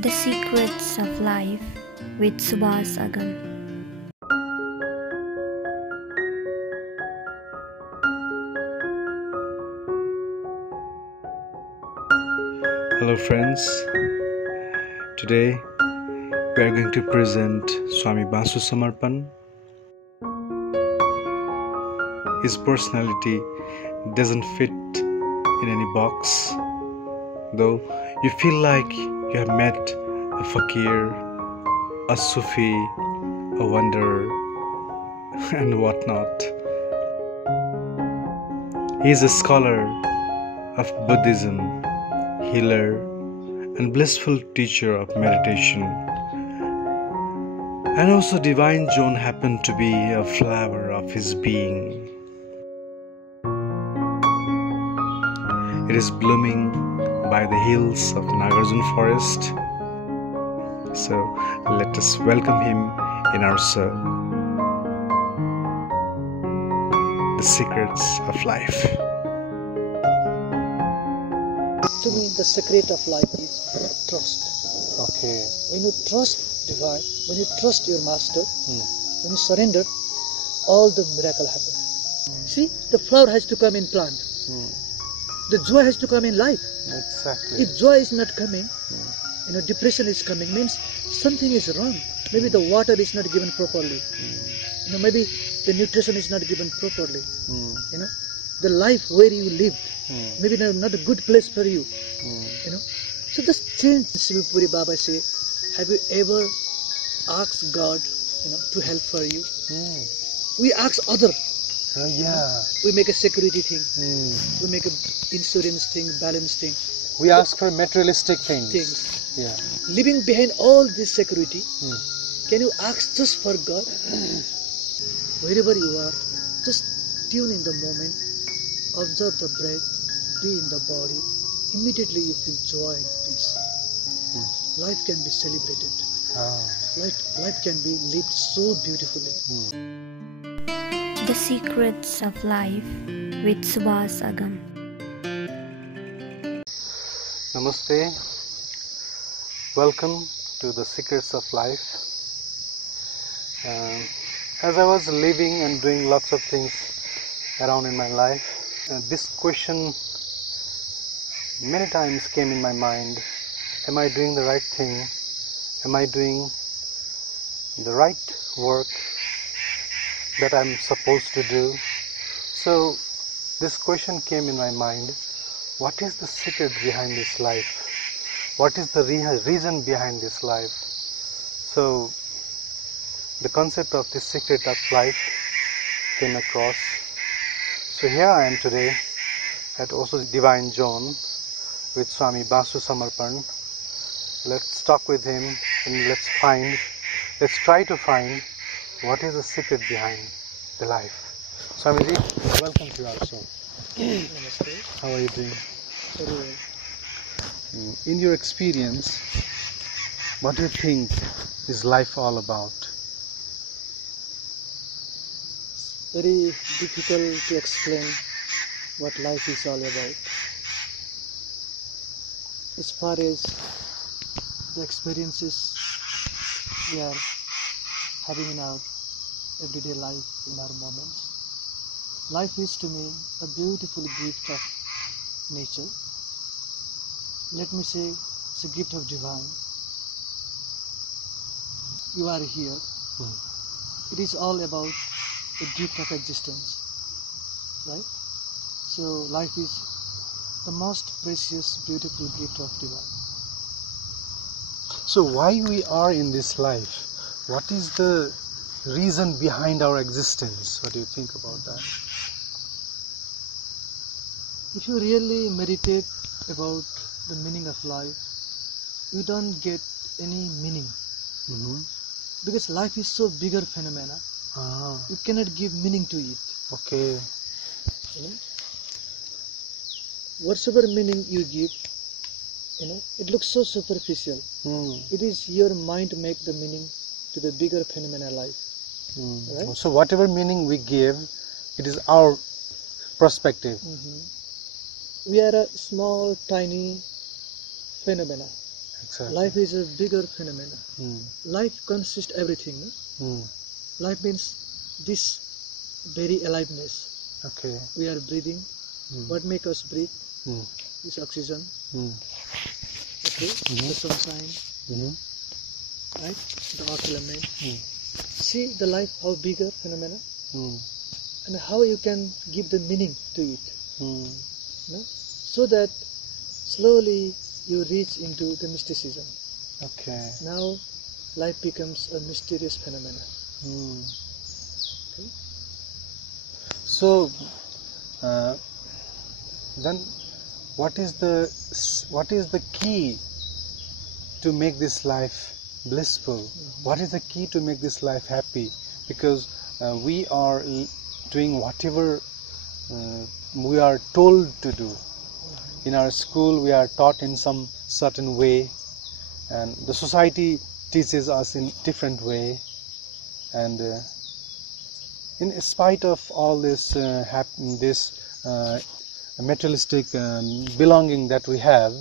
The Secrets of Life with Suvas Agam. Hello friends, today we are going to present Swami Basu Samarpan. His personality doesn't fit in any box, though you feel like you have met a fakir, a Sufi, a wanderer, and whatnot. He is a scholar of Buddhism, healer, and blissful teacher of meditation. And also Divine Zone happened to be a flower of his being. It is blooming by the hills of Nagarjun forest. So let us welcome him in our show. The Secrets of Life. To me, the secret of life is trust. Okay. When you trust Divine, when you trust your Master, when you surrender, all the miracle happen. See, the flower has to come in plant. The joy has to come in life. Exactly. If joy is not coming, depression is coming, means something is wrong. Maybe the water is not given properly. Maybe the nutrition is not given properly. The life where you live, maybe not a good place for you. So just change. Sivapuri Baba say, have you ever asked God, to help for you? We ask other. We make a security thing. We make a insurance thing, balance thing. We ask for materialistic things. Living behind all this security, can you ask just for God? Wherever you are, just tune in the moment, observe the breath, be in the body. Immediately you feel joy and peace. Life can be celebrated. Life can be lived so beautifully. The Secrets of Life with Suvas Agam. Namaste. Welcome to the Secrets of Life. As I was living and doing lots of things around in my life, this question many times came in my mind. Am I doing the right thing? Am I doing the right work that I'm supposed to do? So this question came in my mind. What is the secret behind this life? What is the reason behind this life? So the concept of the secret of life came across. So here I am today at Osho Divine Zone with Swami Basu Samarpan. Let's talk with him and let's try to find what is the secret behind the life. Swamiji, welcome to our show. Namaste. How are you doing? Very well. In your experience, what do you think is life all about? Very difficult to explain what life is all about. As far as the experiences we are having in our everyday life, in our moments, life is to me a beautiful gift of nature. Let me say it's a gift of divine. You are here. It is all about the gift of existence, right? So life is the most precious, beautiful gift of divine. So why we are in this life? What is the reason behind our existence? What do you think about that? If you really meditate about the meaning of life, you don't get any meaning. Because life is so bigger phenomena. You cannot give meaning to it. Okay. Whatever meaning you give, it looks so superficial. It is your mind make the meaning to the bigger phenomena life. Right? So whatever meaning we give, it is our perspective. We are a small, tiny phenomena. Exactly. Life is a bigger phenomena. Mm. Life consists everything. No? Mm. Life means this very aliveness. Okay. We are breathing. Mm. What makes us breathe? Mm. Is oxygen. Mm. Okay. Mhm. The sunshine. Mhm. Right. The earth element. Mm. See the life, how bigger phenomena, Mm. and how you can give the meaning to it. Mm. No? So that slowly you reach into the mysticism. Okay. Now life becomes a mysterious phenomena. Mm. Okay? So then, what is the key to make this life blissful? What is the key to make this life happy? Because we are doing whatever we are told to do. In our school, we are taught in some certain way, and the society teaches us in different way. And in spite of all this materialistic belonging that we have,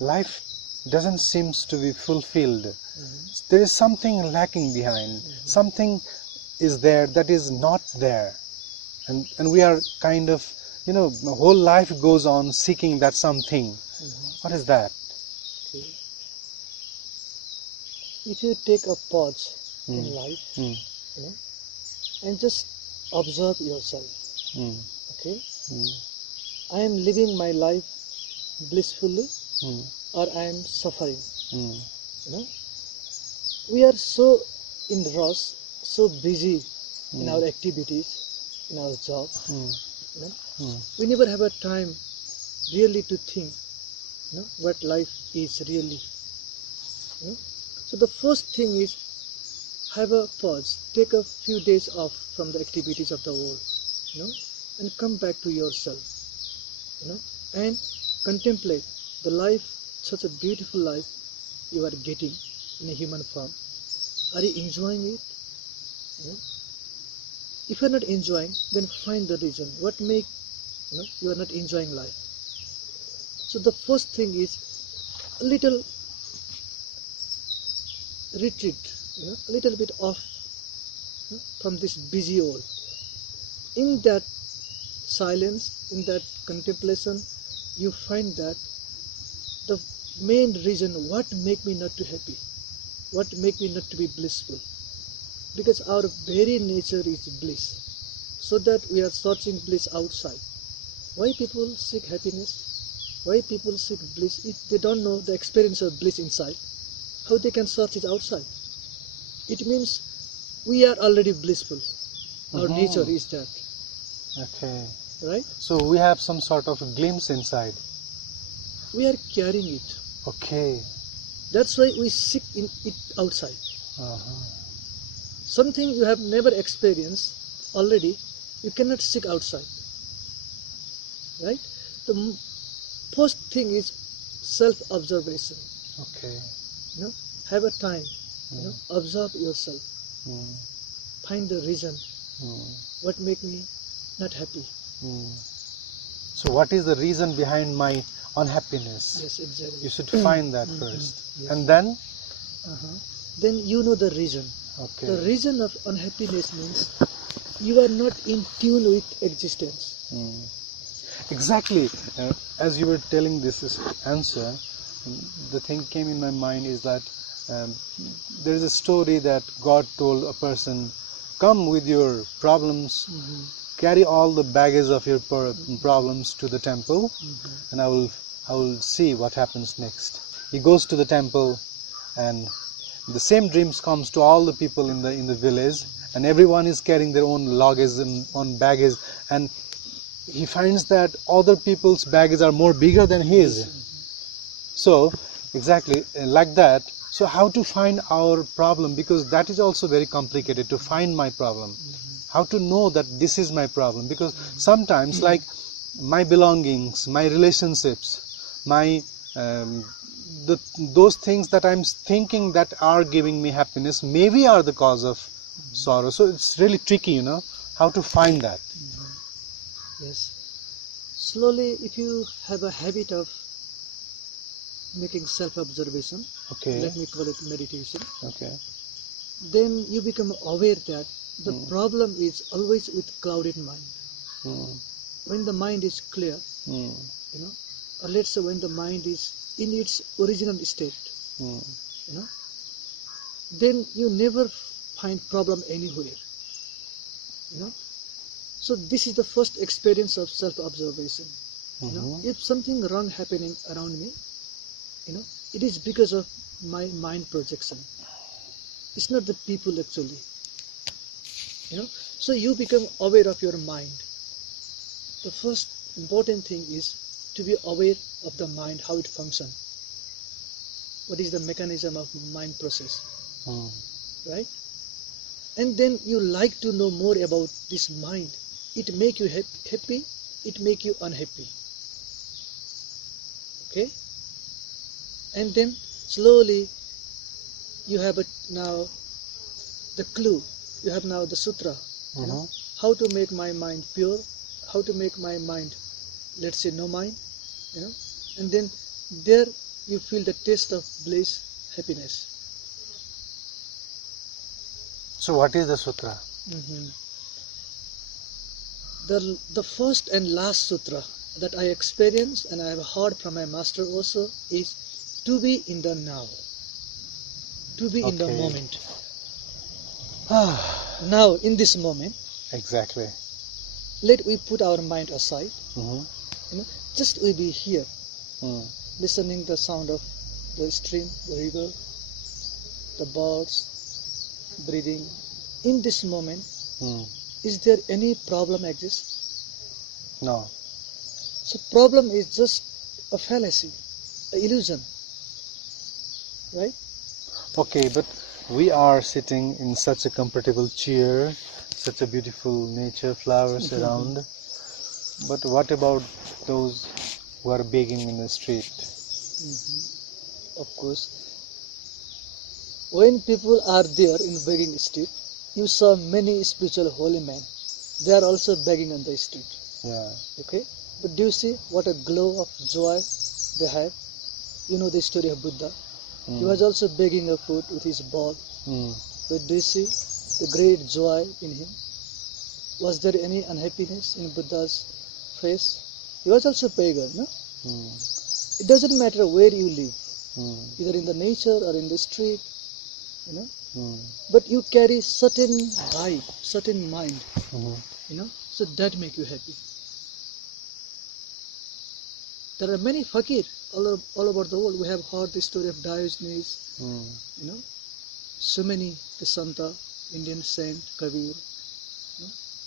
life doesn't seems to be fulfilled. There is something lacking behind. Something is there that is not there, and we are kind of, the whole life goes on seeking that something. What is that? Okay. If you take a pause in life, Mm. and just observe yourself, Mm. okay? Mm. I am living my life blissfully, Mm. or I am suffering. Mm. We are so in rush, so busy in our activities, in our job. We never have a time really to think what life is really. So the first thing is, have a pause, take a few days off from the activities of the world, and come back to yourself, and contemplate the life, such a beautiful life you are getting in a human form. Are you enjoying it? If you are not enjoying, then find the reason. What make you are not enjoying life? So the first thing is a little retreat, a little bit off from this busy world. In that silence, in that contemplation, you find that the main reason what make me not to happy, what make me not to be blissful, because our very nature is bliss, so that we are searching bliss outside. Why people seek happiness? Why people seek bliss? If they don't know the experience of bliss inside, how they can search it outside? It means we are already blissful. Our nature is that. Okay. Right? So we have some sort of a glimpse inside. We are carrying it. Okay. That's why we seek in it outside. Something you have never experienced already, you cannot seek outside. Right? The first thing is self-observation. Okay. Have a time. Observe yourself. Find the reason. What make me not happy? So what is the reason behind my unhappiness? Yes, exactly. You should find that first. Yes. And then? Then you know the reason. Okay. The reason of unhappiness means you are not in tune with existence. Exactly. As you were telling this answer, the thing came in my mind is that there is a story that God told a person, come with your problems, carry all the baggage of your problems to the temple, and I will see what happens next. He goes to the temple, and the same dreams comes to all the people in the village, and everyone is carrying their own luggage and own baggage, and he finds that other people's baggage are more bigger than his. So exactly like that. So how to find our problem, because that is also very complicated, to find my problem. How to know that this is my problem, because sometimes like my belongings, my relationships, my those things that I'm thinking that are giving me happiness maybe are the cause of sorrow. So it's really tricky, how to find that. Yes. Slowly, if you have a habit of making self-observation, Okay. let me call it meditation, Okay. then you become aware that the problem is always with clouded mind. When the mind is clear, or let's say when the mind is in its original state, then you never find problem anywhere. So this is the first experience of self-observation. If something wrong happening around me, it is because of my mind projection. It's not the people actually. So you become aware of your mind. The first important thing is to be aware of the mind, how it functions. What is the mechanism of mind process, right? And then you like to know more about this mind. It make you happy, it make you unhappy. Okay? And then slowly you have now the clue, you have now the sutra, how to make my mind pure, how to make my mind, let's say, no mind, and then there you feel the taste of bliss, happiness. So what is the sutra? The first and last sutra that I experienced and I have heard from my master also is to be in the now, to be in the moment. Now in this moment, Exactly. let we put our mind aside. Just we be here, listening the sound of the stream, the river, the birds, breathing. In this moment, is there any problem exists? No. So problem is just a fallacy, an illusion, right? Okay, but we are sitting in such a comfortable chair, such a beautiful nature, flowers around. But what about those who are begging in the street? Of course, when people are there in begging street, you saw many spiritual holy men. They are also begging on the street. Yeah. Okay, but do you see what a glow of joy they have? You know the story of Buddha. He was also begging a food with his ball. But do you see the great joy in him? Was there any unhappiness in Buddha's face? He was also a beggar, no? It doesn't matter where you live, either in the nature or in the street, but you carry certain vibe, certain mind, so that make you happy. There are many fakir all over the world. We have heard the story of Diogenes, so many, the Santa, Indian saint, Kabir.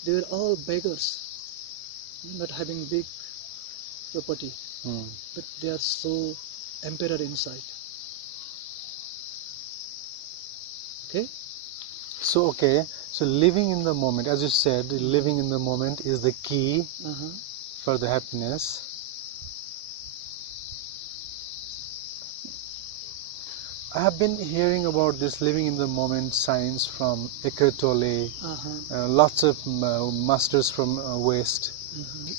They were all beggars, not having big property, but they are so emperor inside. Okay? So living in the moment, as you said, living in the moment is the key for the happiness. I have been hearing about this living in the moment science from Eckhart Tolle, lots of masters from West.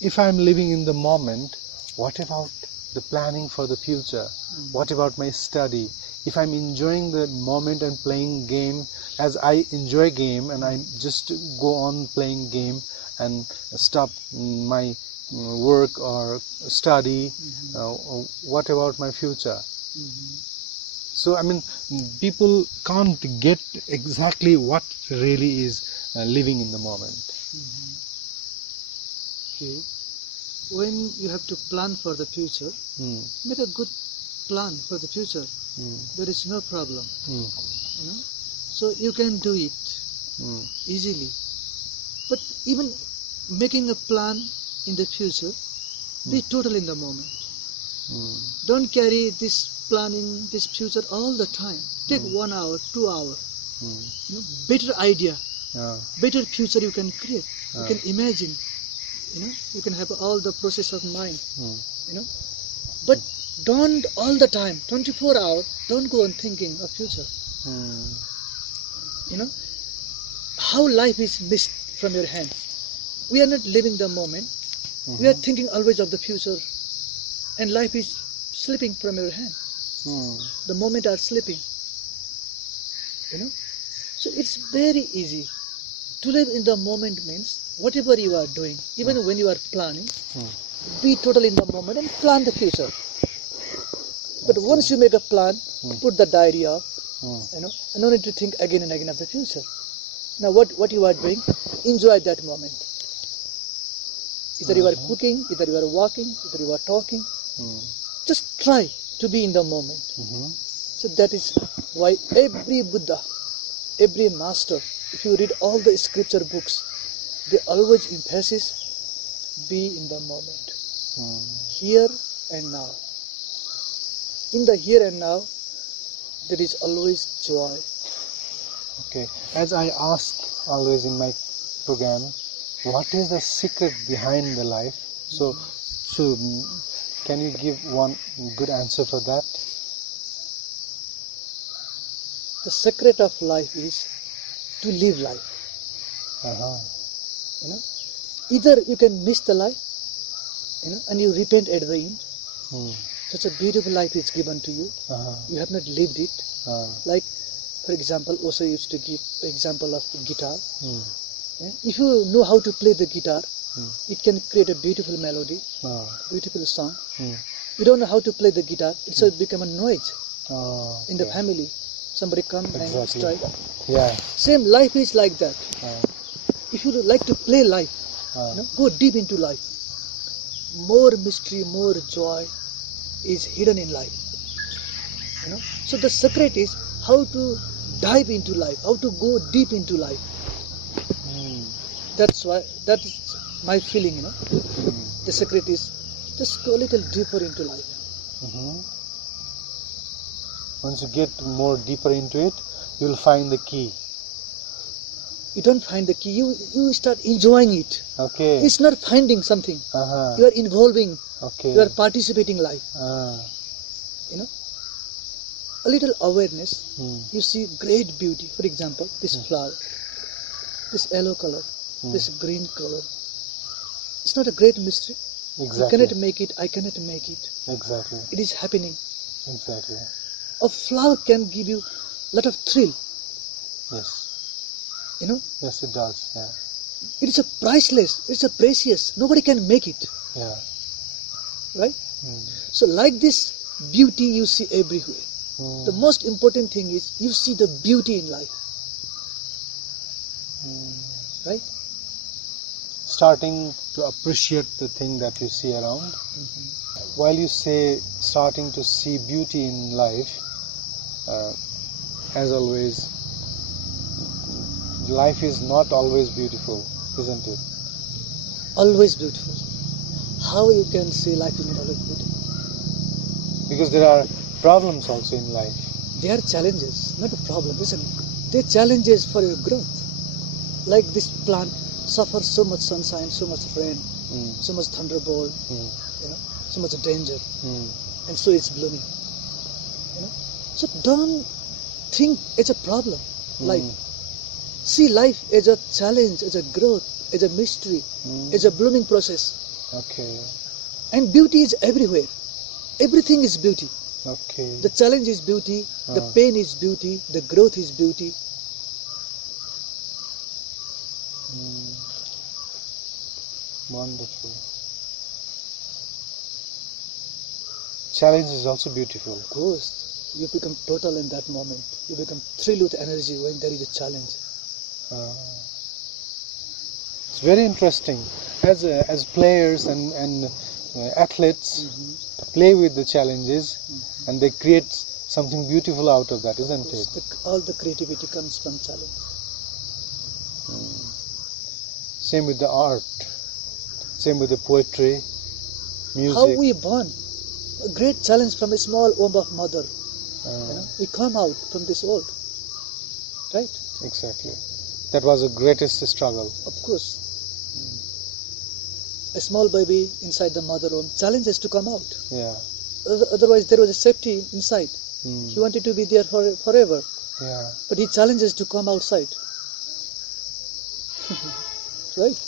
If I am living in the moment, what about the planning for the future? What about my study? If I'm enjoying the moment and playing game, as I enjoy game and I just go on playing game and stop my work or study, what about my future? So, I mean, people can't get exactly what really is living in the moment. Okay. When you have to plan for the future, make a good plan for the future. There is no problem. So you can do it easily. But even making a plan in the future, be total in the moment. Don't carry this planning, this future all the time. Take 1 hour, 2 hours. Better idea, better future you can create. You can imagine. You can have all the process of mind. But don't all the time, 24 hours. Don't go on thinking of future. How life is missed from your hand. We are not living the moment. We are thinking always of the future, and life is slipping from your hand. The moment are sleeping. So it's very easy. To live in the moment means whatever you are doing, even when you are planning, be total in the moment and plan the future. But once you make a plan, put the diary off, and no need to think again and again of the future. Now what you are doing, enjoy that moment. Either you are cooking, either you are walking, either you are talking. Just try to be in the moment. So that is why every Buddha, every master, if you read all the scripture books, they always emphasize be in the moment. Here and now. In the here and now, there is always joy. Okay. As I ask always in my program, what is the secret behind the life? So can you give one good answer for that? The secret of life is to live life. Either you can miss the life, and you repent at the end. Such a beautiful life is given to you. You have not lived it. Like, for example, Osho used to give example of guitar. If you know how to play the guitar, it can create a beautiful melody, beautiful song. You don't know how to play the guitar, it will become a noise in the family. Somebody come and strike. Same life is like that. If you like to play life, go deep into life. More mystery, more joy is hidden in life. So the secret is how to dive into life, how to go deep into life. That's why, that is my feeling. The secret is just go a little deeper into life. Once you get more deeper into it, you will find the key. You don't find the key, you start enjoying it. Okay. It's not finding something. You are involving, you are participating life. A little awareness, you see great beauty. For example, this flower, this yellow color, this green color. It's not a great mystery. You cannot make it, I cannot make it. Exactly. It is happening. Exactly. A flower can give you a lot of thrill. Yes. Yes, it does. Yeah. It is a priceless, it's a precious. Nobody can make it. Yeah. Right? So like this beauty you see everywhere. The most important thing is you see the beauty in life. Right? Starting to appreciate the thing that you see around. While you say starting to see beauty in life, as always, life is not always beautiful, isn't it? Always beautiful. How you can say life is not always beautiful? Because there are problems also in life. They are challenges, not a problem. They are challenges for your growth. Like this plant suffers so much sunshine, so much rain, so much thunderbolt, so much danger, and so it's blooming. So don't think it's a problem. Life. See life as a challenge, as a growth, as a mystery, as a blooming process. Okay. And beauty is everywhere. Everything is beauty. Okay. The challenge is beauty, the pain is beauty, the growth is beauty. Wonderful. Challenge is also beautiful. Of course, you become total in that moment. You become thrilled with energy when there is a challenge. It's very interesting. As players and athletes play with the challenges, and they create something beautiful out of that, isn't it? All the creativity comes from challenge. Same with the art. Same with the poetry, music. How we born? A great challenge from a small womb of mother. We come out from this world. Right? Exactly. That was the greatest struggle. Of course. A small baby inside the mother womb challenges to come out. Yeah. Otherwise there was a safety inside. He wanted to be there forever. Yeah. But he challenges to come outside. Right?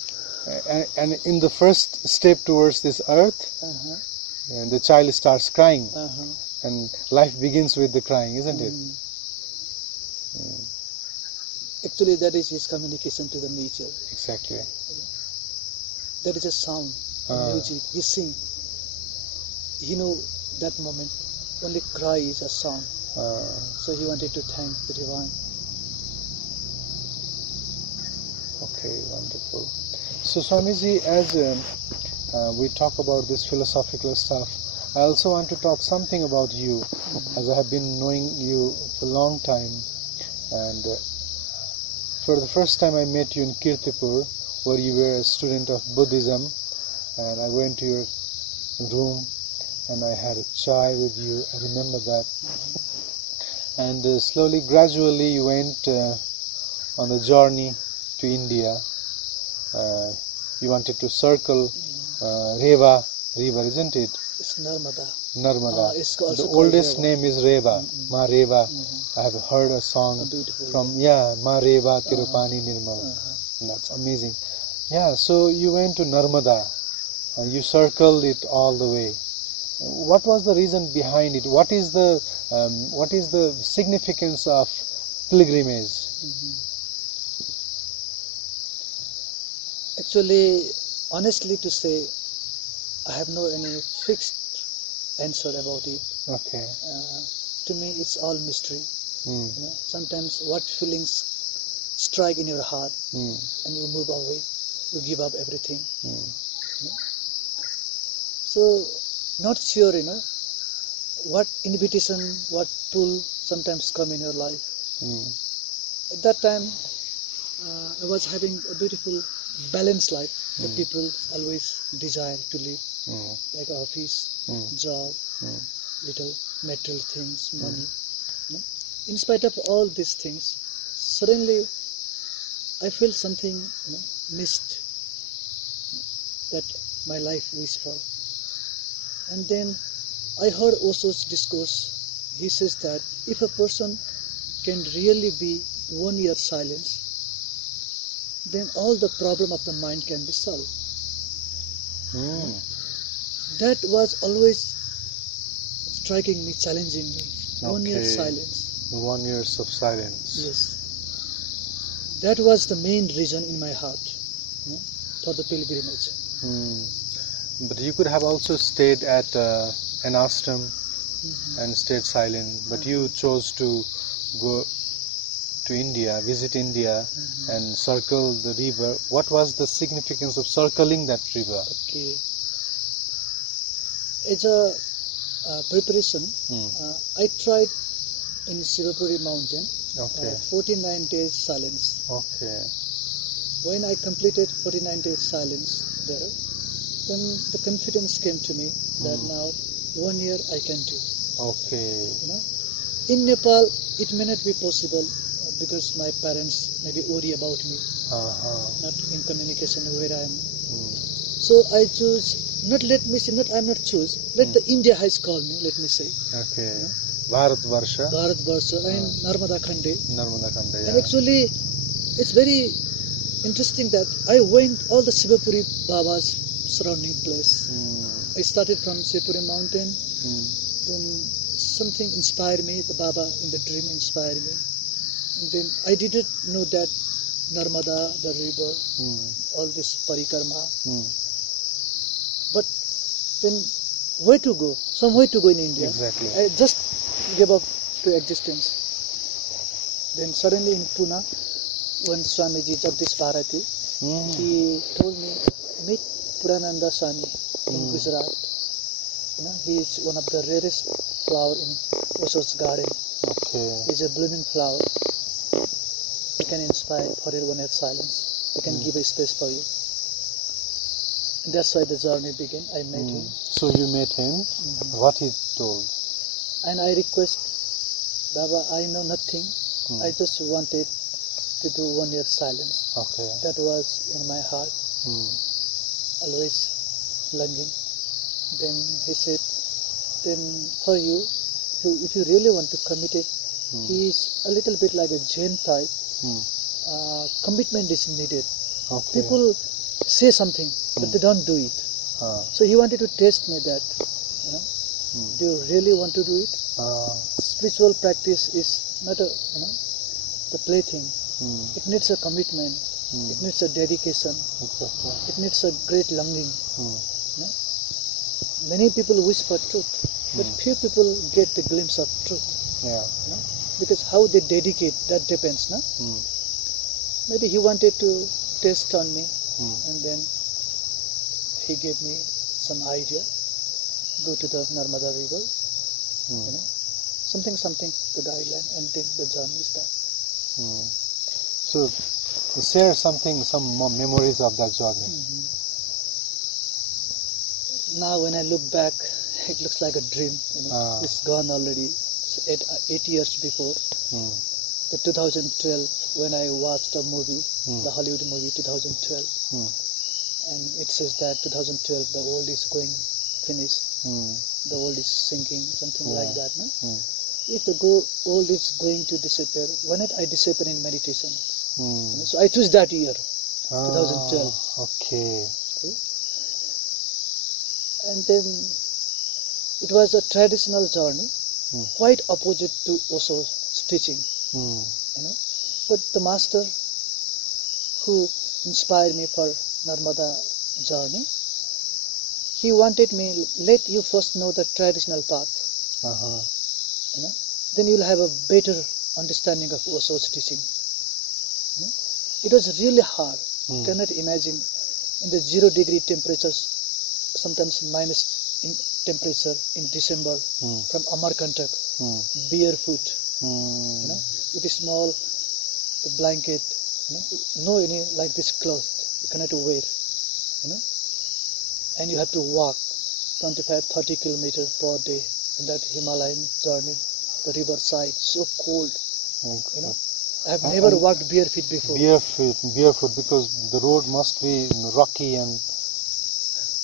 And in the first step towards this earth, the child starts crying. And life begins with the crying, isn't it? Actually, that is his communication to the nature. Exactly. That is a sound, music. He sing. He knew that moment. Only cry is a sound. So he wanted to thank the divine. Okay, wonderful. So Swamiji, as we talk about this philosophical stuff, I also want to talk something about you, as I have been knowing you for a long time. And for the first time I met you in Kirtipur, where you were a student of Buddhism, and I went to your room and I had a chai with you. I remember that. And slowly, gradually you went on the journey to India. You wanted to circle Reva river, isn't it? It's Narmada. Narmada. It's also The called oldest Reva. name is Reva, Ma Reva. I have heard a song Beautiful, from Ma Reva Tirupani Nirmal. And that's amazing. Yeah, so you went to Narmada and you circled it all the way. What was the reason behind it? What is the significance of pilgrimage? Actually, honestly to say, I have no any fixed answer about it. Okay. To me, it's all mystery. Mm. You know, sometimes what feelings strike in your heart, Mm. and you move away, you give up everything. Mm. You know? So, not sure, what invitation, what pull sometimes come in your life. Mm. At that time, I was having a beautiful balanced life that people always desire to live, like office, job, little material things, money. You know? In spite of all these things, suddenly I felt something missed that my life wished for. And then I heard Osho's discourse. He says that if a person can really be 1 year silence, then all the problem of the mind can be solved. That was always striking me, challenging me. 1 year silence. 1 year of silence. Yes. That was the main reason in my heart for the pilgrimage. But you could have also stayed at an ashram and stayed silent, but you chose to go to India, visit India and circle the river. What was the significance of circling that river? Okay. As a preparation, I tried in Sivapuri mountain 49 days silence. Okay. When I completed 49 days silence there, then the confidence came to me that now 1 year I can do. Okay. In Nepal it may not be possible because my parents may be worried about me, not in communication where I am. So I choose, I'm not choose, let the India has called me, let me say. Okay. Bharatvarsha and Narmada Khande. Yeah. And actually, it's very interesting that I went all the Sivapuri Baba's surrounding place. I started from Sivapuri mountain, then something inspired me, the Baba in the dream inspired me. And then I didn't know that Narmada, the river, all this parikarma. But then where to go? Somewhere to go in India. Exactly. I just gave up to existence. Then suddenly in Pune, when Swamiji Jagdish Bharati, he told me, meet Purananda Swami in Gujarat. He is one of the rarest flower in Osho's garden. Okay. He is a blooming flower. He can inspire for your 1 year silence. He can give a space for you. And that's why the journey began. I met him. So you met him. What he told? And I request, Baba, I know nothing. I just wanted to do 1 year silence. Okay. That was in my heart. Always longing. Then he said, then for you, if you really want to commit it, he is a little bit like a Jain type. Commitment is needed. Okay. People say something, but they don't do it. So he wanted to test me that, Do you really want to do it? Spiritual practice is not a the plaything. It needs a commitment. It needs a dedication. Exactly. It needs a great longing. Many people wish for truth, but few people get the glimpse of truth. Yeah. Because how they dedicate, that depends. Maybe he wanted to test on me, and then he gave me some idea. Go to the Narmada river, something to the island, and then the journey starts. So, share some more memories of that journey. Now when I look back, it looks like a dream. It's gone already. It's 8 years before. The 2012, when I watched a movie, the Hollywood movie 2012, and it says that 2012 the world is going finish, the world is sinking, something like that. No? If the world is going to disappear, why not I disappear in meditation? So I choose that year, 2012. Okay. And then it was a traditional journey, quite opposite to Osho's teaching. But the master who inspired me for Narmada journey, he wanted me, let you first know the traditional path. Then you'll have a better understanding of Osho's teaching. It was really hard. You cannot imagine in the 0-degree temperatures, sometimes minus in temperature in December, from Amarkantak, barefoot, with a small blanket, no any like this cloth you cannot wear, and you have to walk 25-30 kilometers per day in that Himalayan journey, the river side, so cold. I have never walked barefoot before. Barefoot, because the road must be rocky and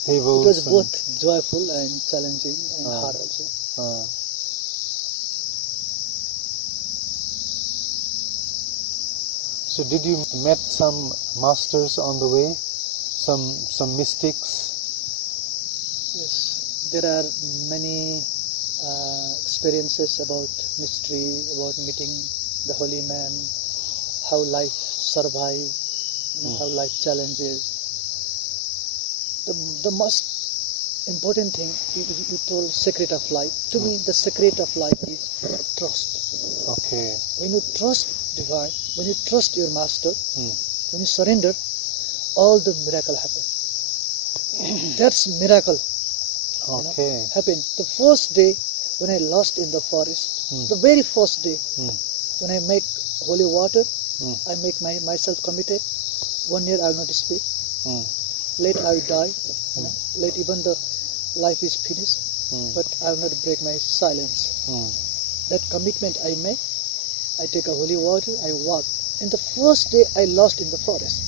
pebbles. It was both joyful and challenging and hard also. So did you met some masters on the way? Some mystics? Yes, there are many experiences about mystery, about meeting the holy man, how life survives, how life challenges. The most important thing, you told secret of life. To me, the secret of life is trust. Okay. When you trust divine, when you trust your master, when you surrender, all the miracle happen. That's miracle. Okay. Happened. The first day when I lost in the forest, the very first day, when I make holy water, I make myself committed. 1 year I will not speak. Late I will die. Late even the life is finished, but I will not break my silence. That commitment I make, I take a holy water, I walk. And the first day I lost in the forest.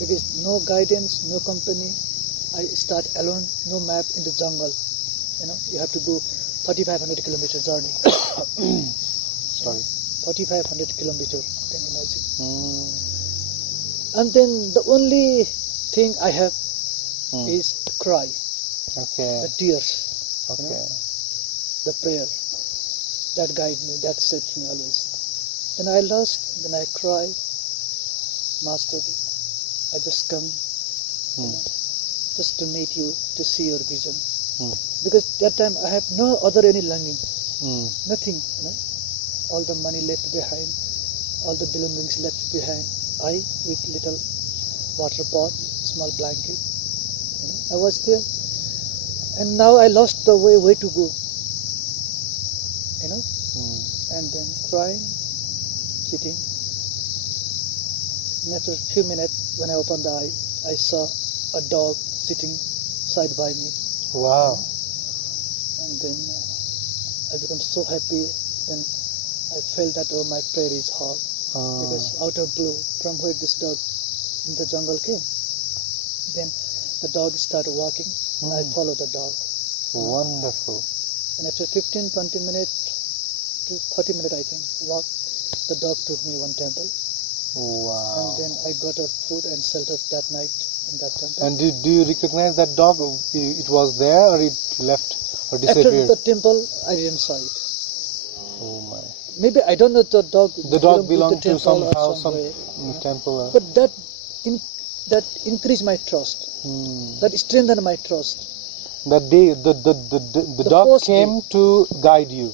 Because no guidance, no company. I start alone, no map in the jungle. You have to go 3,500 kilometer journey. Sorry. 3,500 kilometer, can you imagine? And then the only thing I have is cry. Okay. The tears. Okay. The prayer. That guides me, that saves me always. Then I lost, then I cry. Master, I just come just to meet you, to see your vision. Because that time I have no other any longing. Nothing. All the money left behind, all the belongings left behind. I with little water pot, small blanket. I was there. And now I lost the way where to go. And then crying, sitting. And after a few minutes, when I opened the eye, I saw a dog sitting side by me. Wow. And then I became so happy. Then I felt that my prayer is heard. Because out of blue, from where this dog in the jungle came. Then the dog started walking, and I followed the dog. Wonderful. And after 15-20 minutes to 30 minutes, I think, walk, the dog took me one temple. Wow. And then I got a food and shelter that night in that temple. And do you recognize that dog? It was there or it left or After disappeared? the temple, I didn't saw it. Oh my. Maybe I don't know the dog. The dog belonged belonged to the temple or somehow, some way. temple. But that increased my trust. That strengthened my trust. That day, the dog first came to guide you,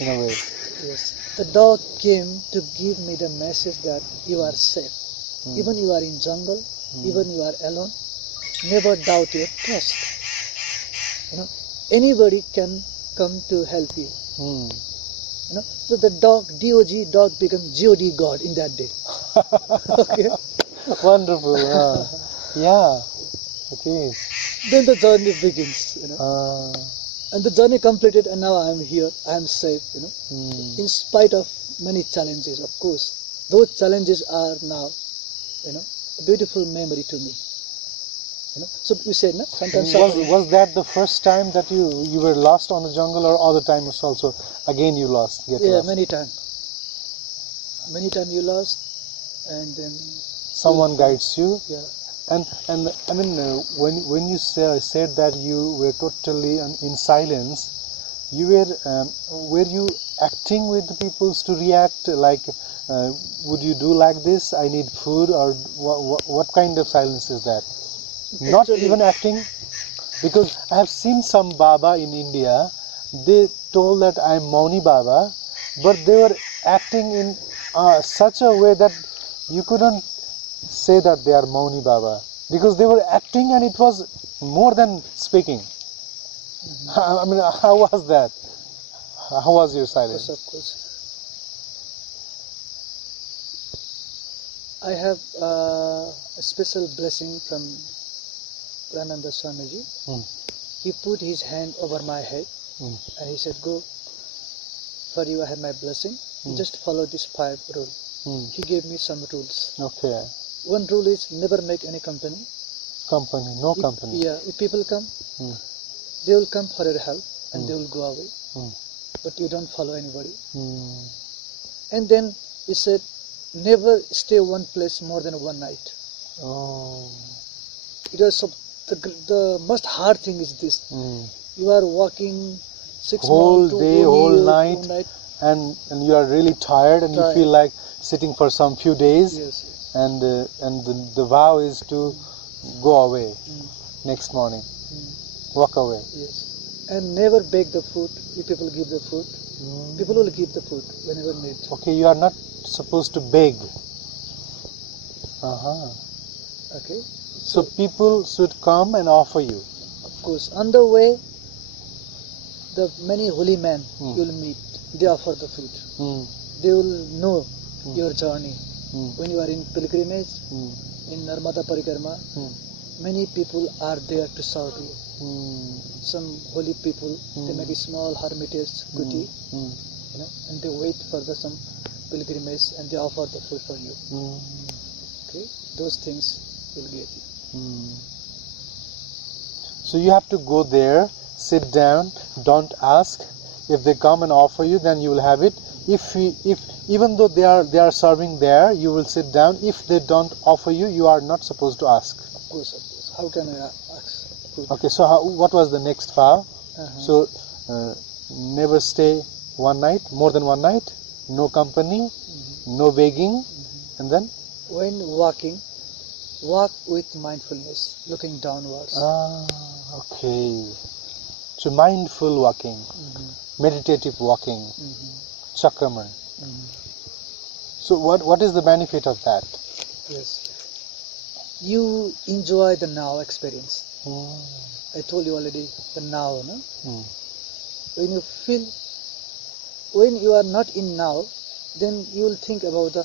in a way. Yes. The dog came to give me the message that you are safe. Even you are in jungle, even you are alone, never doubt your trust. Anybody can come to help you. So the dog, DOG, dog became GOD, God, in that day. Okay. Wonderful. Yeah, it is. Then the journey begins. And the journey completed, and now I am here. I am safe. In spite of many challenges, of course. Those challenges are now, a beautiful memory to me. So we said, no? Sometimes Was that the first time that you were lost on the jungle, or other times also again you lost? Yeah, many times. Many times you lost, and then someone guides you. Yeah. And I mean, when you said that you were totally in silence, you were you acting with the people to react like, would you do like this? I need food, or what kind of silence is that? Not even acting, because I have seen some Baba in India. They told that I am Mauni Baba, but they were acting in such a way that you couldn't say that they are Mauni Baba, because they were acting and it was more than speaking. I mean, how was that? How was your silence? Of course. I have a special blessing from Prananda Swamiji. He put his hand over my head and he said, go, for you I have my blessing, just follow this 5 rule. He gave me some rules. Okay. One rule is never make any company. No company. Yeah, if people come, they will come for your help and they will go away. But you don't follow anybody. And then he said, never stay one place more than one night. Oh. It was the most hard thing is this. You are walking 6 whole months, day, whole night, and you are really tired, and you feel like sitting for some few days. Yes. And the vow is to go away next morning, walk away. Yes. And never beg the food. If people give the food, people will give the food whenever need. Okay, you are not supposed to beg. Okay. So people should come and offer you. Of course. On the way, the many holy men you will meet, they offer the food. They will know your journey. When you are in pilgrimage, in Narmada Parikrama, many people are there to serve you. Some holy people, they make a small hermitage, kuti, and they wait for some pilgrimage and they offer the food for you. Okay, those things will get you. So you have to go there, sit down, don't ask. If they come and offer you, then you will have it. If even though they are serving there, you will sit down. If they don't offer you, you are not supposed to ask. Of course. How can I ask food? Okay, so what was the next vow? So never stay one night, more than one night, no company, no begging, and then? When walking, walk with mindfulness, looking downwards. Okay. So mindful walking, meditative walking, chakraman. So what is the benefit of that? Yes. You enjoy the now experience. I told you already, the now, no? When you feel, when you are not in now, then you will think about the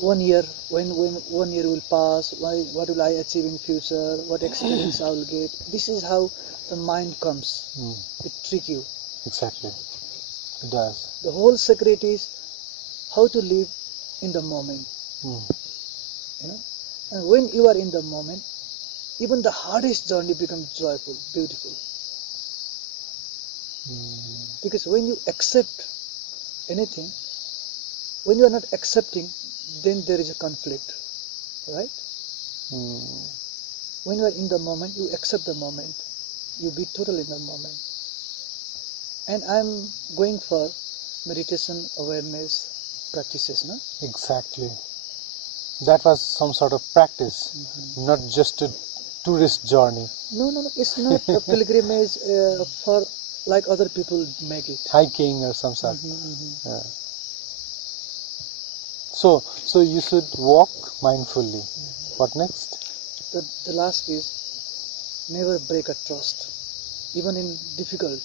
1 year, when 1 year will pass, what will I achieve in future, what experience I will get. This is how the mind comes. It tricks you. Exactly. It does. The whole secret is how to live in the moment. And when you are in the moment, even the hardest journey becomes joyful, beautiful. Because when you accept anything, when you are not accepting, then there is a conflict, right? When you are in the moment, you accept the moment. you be total in the moment. And I'm going for meditation awareness practices, no? Exactly. That was some sort of practice, not just a tourist journey. No, it's not a pilgrimage for like other people make it. Hiking or some sort. Yeah. So you should walk mindfully. What next? The last is never break a trust, even in difficult,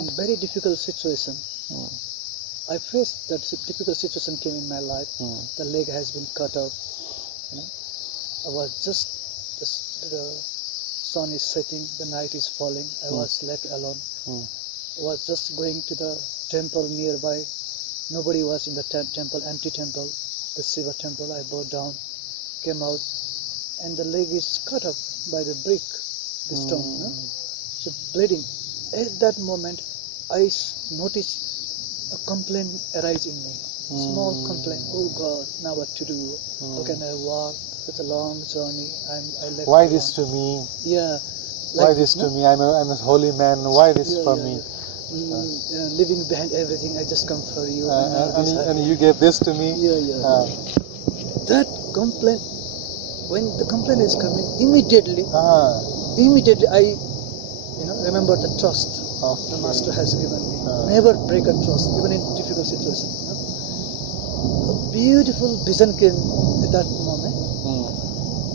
in very difficult situation. I faced that difficult situation came in my life. The leg has been cut off. I was just the sun is setting, the night is falling. I was left alone. I was just going to the temple nearby. Nobody was in the temple, empty temple, the Shiva temple. I bowed down, came out, and the leg is cut off by the brick, the stone. No? So bleeding. At that moment, I noticed a complaint arise in me. Small complaint. Oh God, now what to do? How can I walk? It's a long journey. I left. Why this to me? Yeah. Why this to me? I'm a holy man. Why this for me? Leaving behind everything, I just come for you. And you gave this to me? That complaint, when the complaint is coming, immediately I remember the trust the Master has given me. Never break a trust, even in difficult situations. A beautiful vision came at that moment.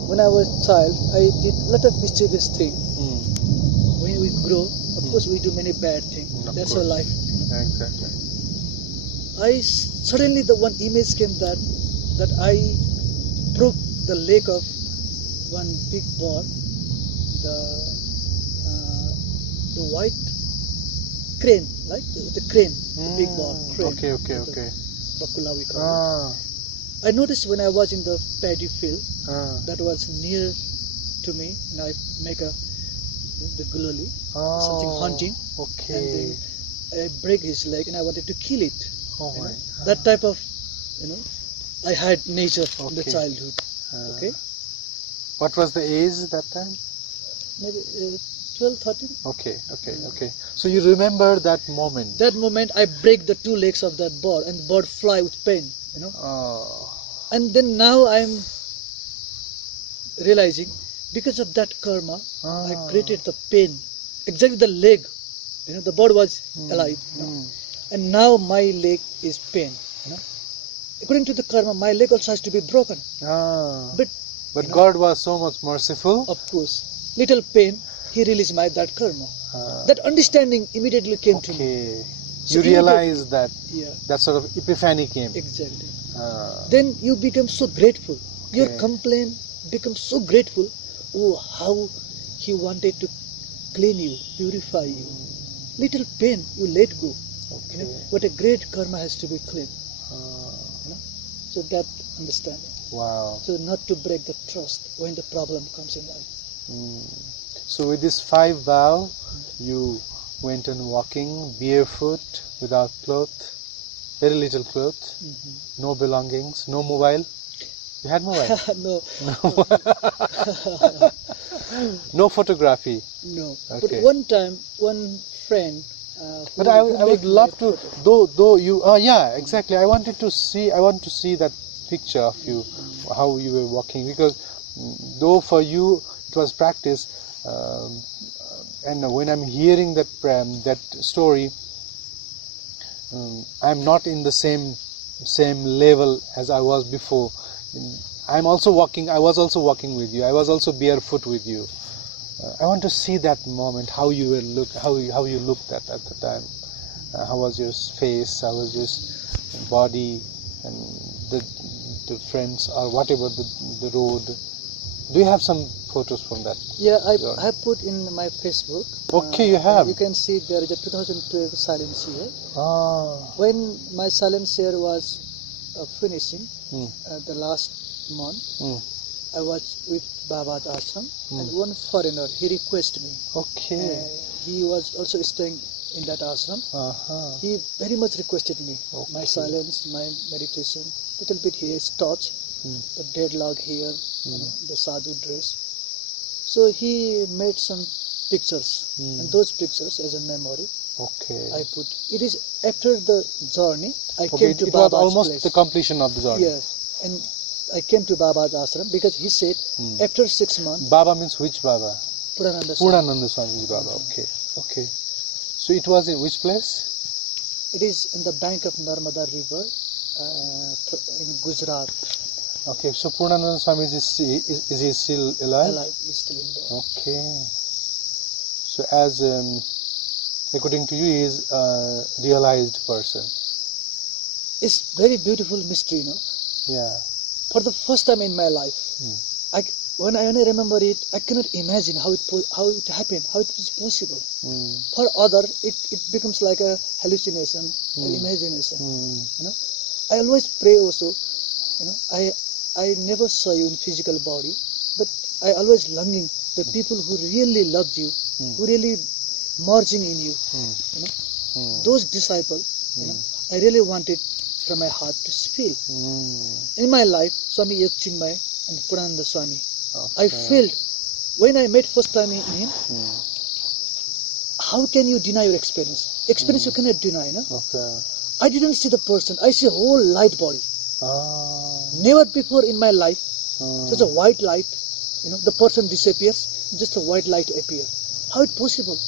When I was a child, I did a lot of mischievous things. When we grow, of course we do many bad things. That's our life. Exactly. Suddenly the one image came that I broke the leg of one big bird, the white crane, like the crane, the big bird crane. Okay. Bakula we call it. I noticed when I was in the paddy field that was near to me, and I make the gulali, something hunting, and then I break his leg, and I wanted to kill it. That type of, I had nature in the childhood. Okay. What was the age that time? Maybe 12, 13. Okay. So you remember that moment? That moment I break the two legs of that bird, and the bird fly with pain. And then now I'm realizing, because of that karma, I created the pain. Exactly the leg. The bird was alive. And now my leg is pain. According to the karma, my leg also has to be broken. But God was so much merciful. Of course. Little pain, He released that karma. That understanding immediately came to me. You realized that that sort of epiphany came. Exactly. Then you become so grateful. Your complaint becomes so grateful. Oh, how He wanted to clean you, purify you. Little pain, you let go. What a great karma has to be clean. So that understanding. Wow. So not to break the trust when the problem comes in life. So with this 5 vow, you went on walking barefoot, without clothes, very little clothes, no belongings, no mobile. You had mobile? No. No photography? No. Okay. But one time, one friend... but I would love to, though you, exactly. I want to see that picture of you, how you were walking, because though for you it was practice, and when I'm hearing that story, I'm not in the same level as I was before. I was also walking with you. I was also barefoot with you. I want to see that moment, how you looked at the time. How was your face? How was your body, and the friends, or whatever the road. Do you have some photos from that? Yeah, I put in my Facebook. Okay, you have. You can see there is a 2012 silence year. When my silence year was finishing, the last month, I was with Baba's ashram, and one foreigner, he requested me. Okay. He was also staying in that ashram. He very much requested me. My silence, my meditation, little bit here is touch, the dead log here, the sadhu dress. So he made some pictures, and those pictures as a memory. Okay. I put. It is after the journey I Okay, came to it was Baba's almost place. the completion of the journey. Yes, and I came to Baba's ashram because he said after 6 months. Baba means which Baba? Purananda Swami. Purananda Swami Baba. Okay. Okay. So it was in which place? It is in the bank of Narmada river in Gujarat. Okay. So Purananda Swami is he still alive? Alive, he's still in there. Okay. So as according to you, he is a realized person. It's very beautiful mystery, Yeah. For the first time in my life, when I remember it, I cannot imagine how it happened, how it was possible. For other, it becomes like a hallucination, an imagination. I always pray also. I never saw you in physical body, but I always longing the people who really loved you, who really merging in you. Those disciples, I really wanted from my heart to feel. In my life, Swami Yog Chinmay and Purananda Swami, I felt when I met first time in him. How can you deny your experience? Experience you cannot deny, no? Okay. I didn't see the person. I see a whole light body. Never before in my life, such a white light. The person disappears, just a white light appears. How it possible?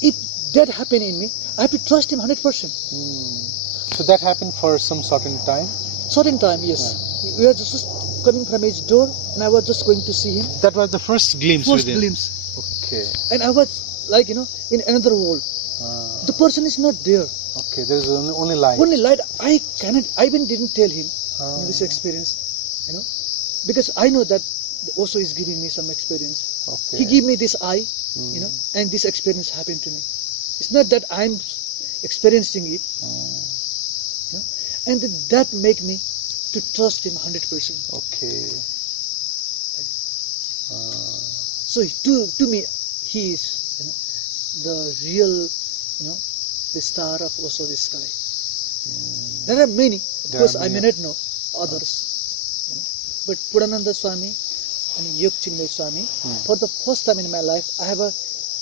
If that happened in me, I have to trust him 100%. So that happened for some certain time? Certain time, yes. We were just coming from his door, and I was just going to see him. That was the first glimpse. First with him. glimpse. Okay. And I was like, in another world. The person is not there. Okay, there is only light. Only light. I even didn't tell him this experience, because I know that Osho is giving me some experience. Okay. He gave me this eye, and this experience happened to me. It's not that I'm experiencing it, and that make me to trust him 100%. Okay. So to me, he is the real, the star of Osho the sky. There are many, of course, I may not know others, but Purananda Swami and Yog Chinmay Swami, for the first time in my life, I have a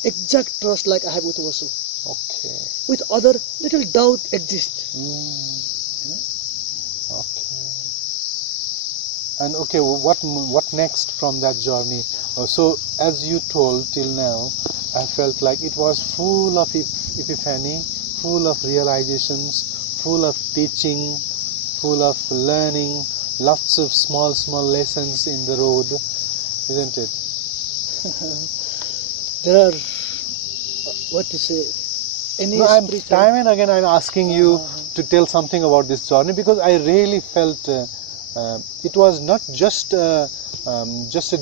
exact trust like I have with Osho. Okay. With other, little doubt exists. Okay. And okay, what next from that journey? So as you told till now, I felt like it was full of epiphany, full of realizations, full of teaching, full of learning, lots of small lessons in the road, isn't it? There are, what to say, time and again I'm asking you to tell something about this journey, because I really felt it was not just a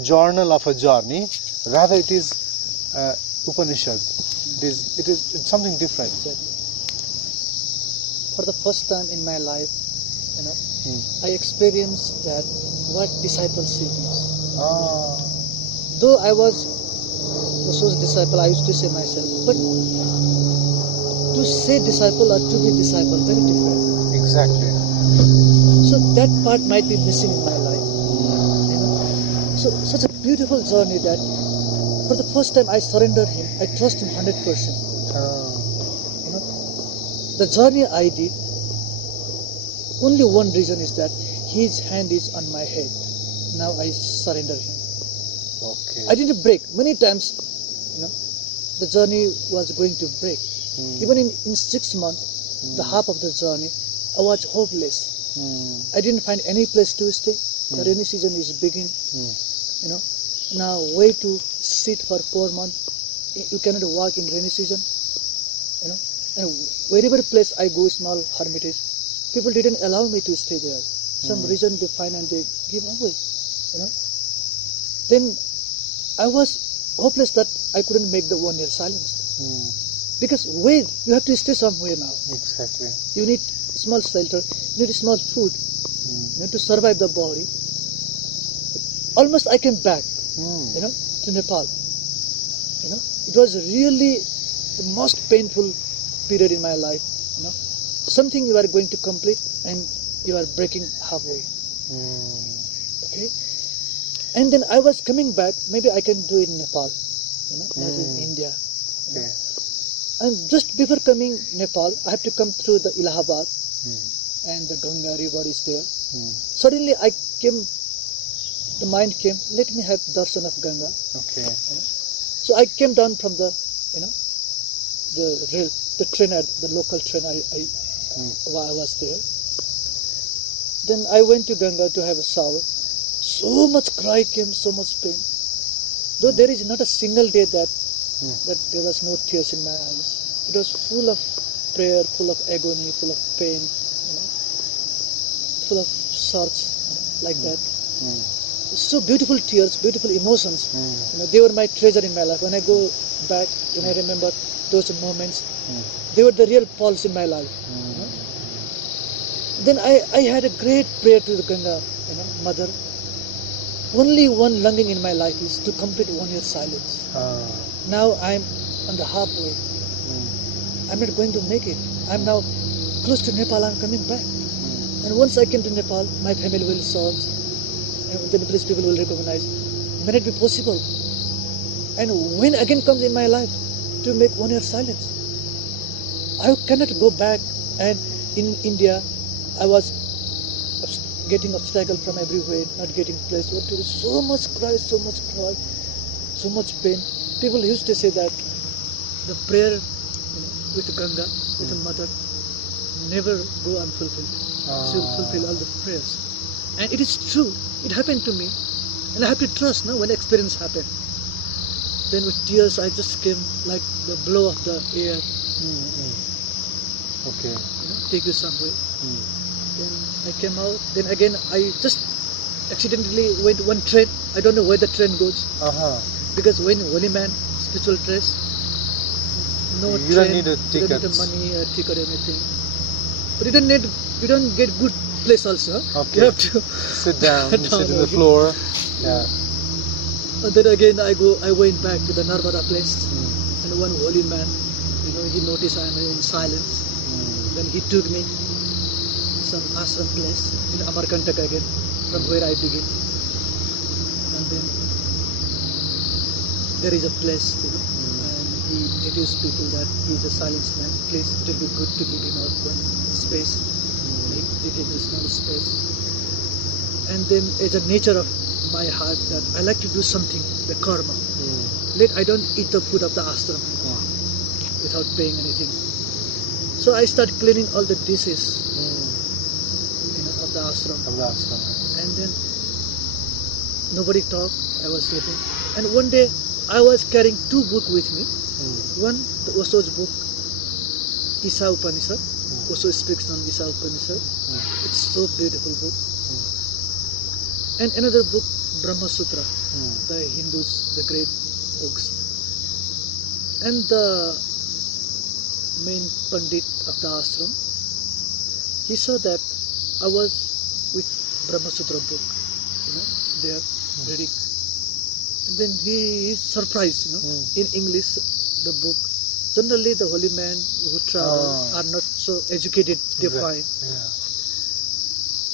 journal of a journey, rather it is Upanishad. It's something different. Exactly. For the first time in my life, I experienced that what discipleship is. Though I was Osho's disciple, I used to say myself, but to say disciple or to be disciple, very different. Exactly. So that part might be missing in my life. So such a beautiful journey that for the first time I surrendered him. I trust him 100%. The journey I did, only one reason is that his hand is on my head. Now I surrender him. Okay. I didn't break. Many times, the journey was going to break. Even in 6 months, the half of the journey, I was hopeless. I didn't find any place to stay. The rainy season is begin. Now way to sit for 4 months. You cannot walk in rainy season. And wherever place I go, small hermitage, people didn't allow me to stay there. Some reason they find and they give away. Then I was hopeless that I couldn't make the 1 year silence. Because wait, you have to stay somewhere now. Exactly. You need small shelter, you need small food, to survive the body. Almost I came back, to Nepal. It was really the most painful period in my life. Something you are going to complete and you are breaking halfway. Okay. And then I was coming back. Maybe I can do it in Nepal. not in India. Okay. And just before coming Nepal, I have to come through the Allahabad, and the Ganga river is there. Suddenly the mind came, let me have darshan of Ganga. Okay. So I came down from the train, the local train. I was there. Then I went to Ganga to have a shower. So much cry came, so much pain. Though there is not a single day that there was no tears in my eyes. It was full of prayer, full of agony, full of pain, full of sorts, like that. So beautiful tears, beautiful emotions. They were my treasure in my life. When I go back, when I remember those moments, they were the real pulse in my life. Then I had a great prayer to the Ganga, Mother. Only one longing in my life is to complete 1 year silence. Now I'm on the halfway. I'm not going to make it. I'm now close to Nepal. I'm coming back. And once I came to Nepal, my family will solve. And the Nepalese people will recognize. May it be possible. And when again comes in my life to make 1 year silence, I cannot go back. And in India, I was getting obstacle from everywhere, not getting place. What to do? So much cry, so much pain. People used to say that the prayer with Ganga, with the Mother, never go unfulfilled. She will fulfill all the prayers. And it is true. It happened to me. And I have to trust now when experience happened. Then with tears I just came like the blow of the air. Okay. Take you somewhere. Then I came out. Then again I just accidentally went one train. I don't know where the train goes. Because when holy man, spiritual dress, no you train, don't need a you don't need money or ticket or anything. But you don't get good place also. Okay. You have to sit down, sit on the floor. Yeah. And then again I went back to the Narmada place, and one holy man, he noticed I am in silence. Then he took me some ashram place in Amarkantaka again, from where I begin. And then there is a place, and he introduced people that he is a silence man. Please, it will be good to give him one space. He gave me a small space. And then it's a nature of my heart that I like to do something, the karma. I don't eat the food of the ashram without paying anything. So I start cleaning all the dishes of the ashram. And then nobody talked. I was sleeping. And one day I was carrying 2 books with me. One, the Osho's book, Isa Upanishad. Osho speaks on Isa Upanishad. It's so beautiful book. And another book, Brahma Sutra, the Hindus, the great books. And the main Pandit of the ashram, he saw that I was with Brahma Sutra book, there reading. And then he is surprised, in English, the book. Generally, the holy men who travel are not so educated, they find.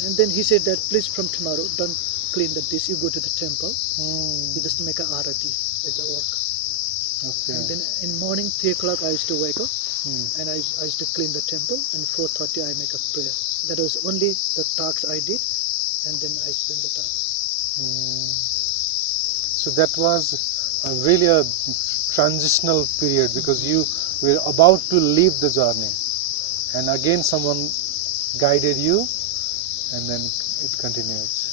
And then he said that, please from tomorrow, don't clean the dish, you go to the temple, you just make an arati as a work. Okay. And then in morning, 3 o'clock, I used to wake up, and I used to clean the temple, and 4:30 I make a prayer. That was only the tasks I did, and then I spent the time. So that was really a transitional period, because you were about to leave the journey, and again someone guided you, and then it continues.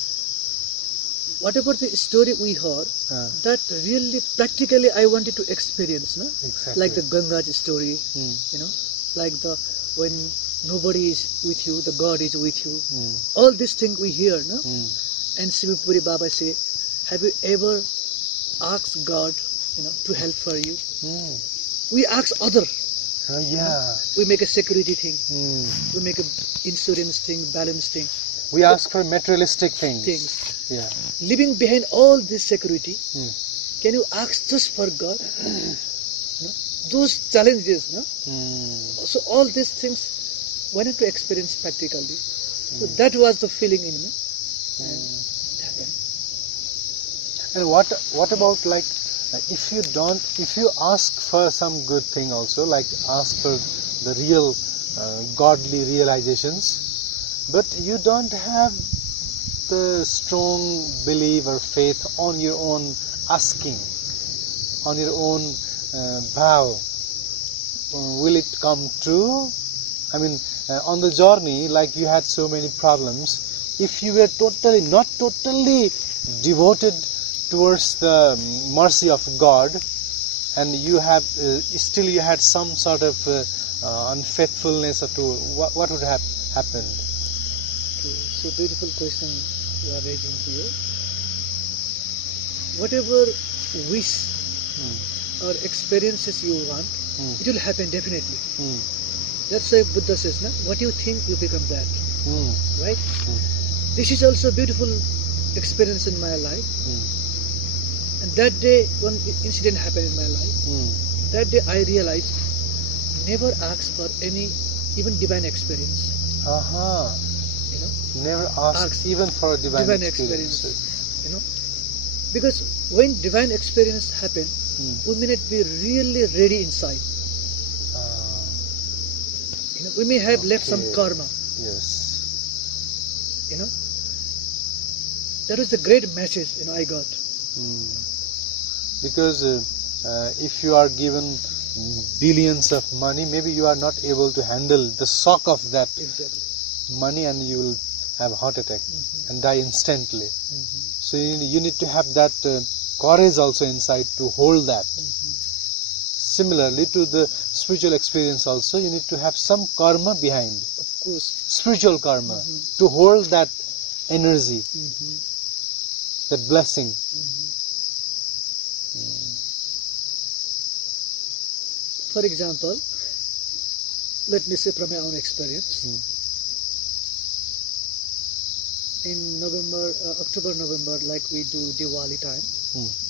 Whatever the story we heard, that really practically I wanted to experience, Exactly. like the Ganga's story, like when nobody is with you, the God is with you. All these things we hear, And Sivapuri Baba say, have you ever asked God, to help for you? We ask other. We make a security thing. We make a insurance thing, balance thing. We ask for materialistic things. Yeah. Living behind all this security, can you ask just for God? Those challenges, So all these things, why not to experience practically? So that was the feeling in me, and it happened. And what about like if you ask for some good thing also, like ask for the real godly realizations, but you don't have the strong belief or faith on your own asking, on your own vow, will it come true? I mean, on the journey, like you had so many problems, if you were not totally devoted towards the mercy of God, and you have still you had some sort of unfaithfulness to what would have happened? Okay, so beautiful question you are raising here. Whatever wish or experiences you want, it will happen definitely. That's why Buddha says, na, what you think, you become that. Right? This is also a beautiful experience in my life. And that day, one incident happened in my life. That day I realized, never ask for any, even divine experience. You know? Never ask even for a divine experience. You know? Because when divine experience happen, we may not be really ready inside. You know, we may have left some karma. Yes. You know, that was the great message I got. Because if you are given billions of money, maybe you are not able to handle the shock of that money, and you will have a heart attack and die instantly. So you need to have that courage also inside to hold that. Similarly to the spiritual experience also, you need to have some karma behind. Of course. Spiritual karma, to hold that energy, that blessing. For example, let me say from my own experience, in October, November, like we do Diwali time,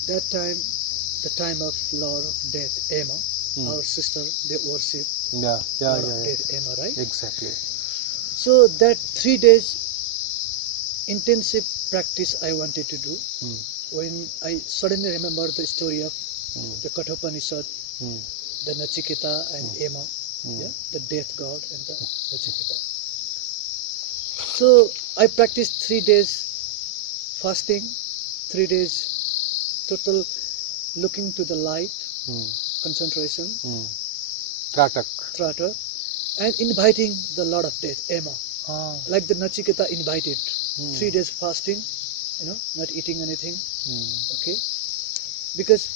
that time, the time of Lord of Death, Emma, our sister, they worship Lord of Death, Emma, right? Exactly. So that 3 days intensive practice I wanted to do, when I suddenly remember the story of the Kathopanishad, the Nachiketa and Emma, the death god and the Nachiketa. So I practiced 3 days fasting, 3 days total looking to the light, concentration, trata, and inviting the Lord of Death, Emma. Like the Nachiketa invited. 3 days fasting, not eating anything. Okay? Because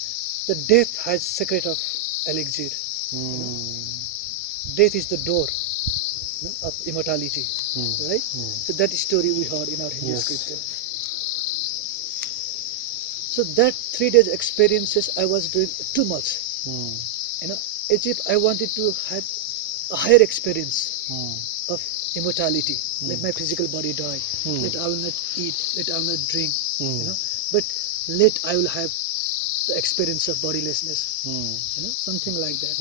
the death has secret of elixir. Death is the door of immortality. Right? So that story we heard in our Hindu scripture. So that 3 days experiences I was doing too much. As if I wanted to have a higher experience of immortality. Let my physical body die. Let I will not eat. Let I will not drink. But let I will have the experience of bodilessness. Something like that.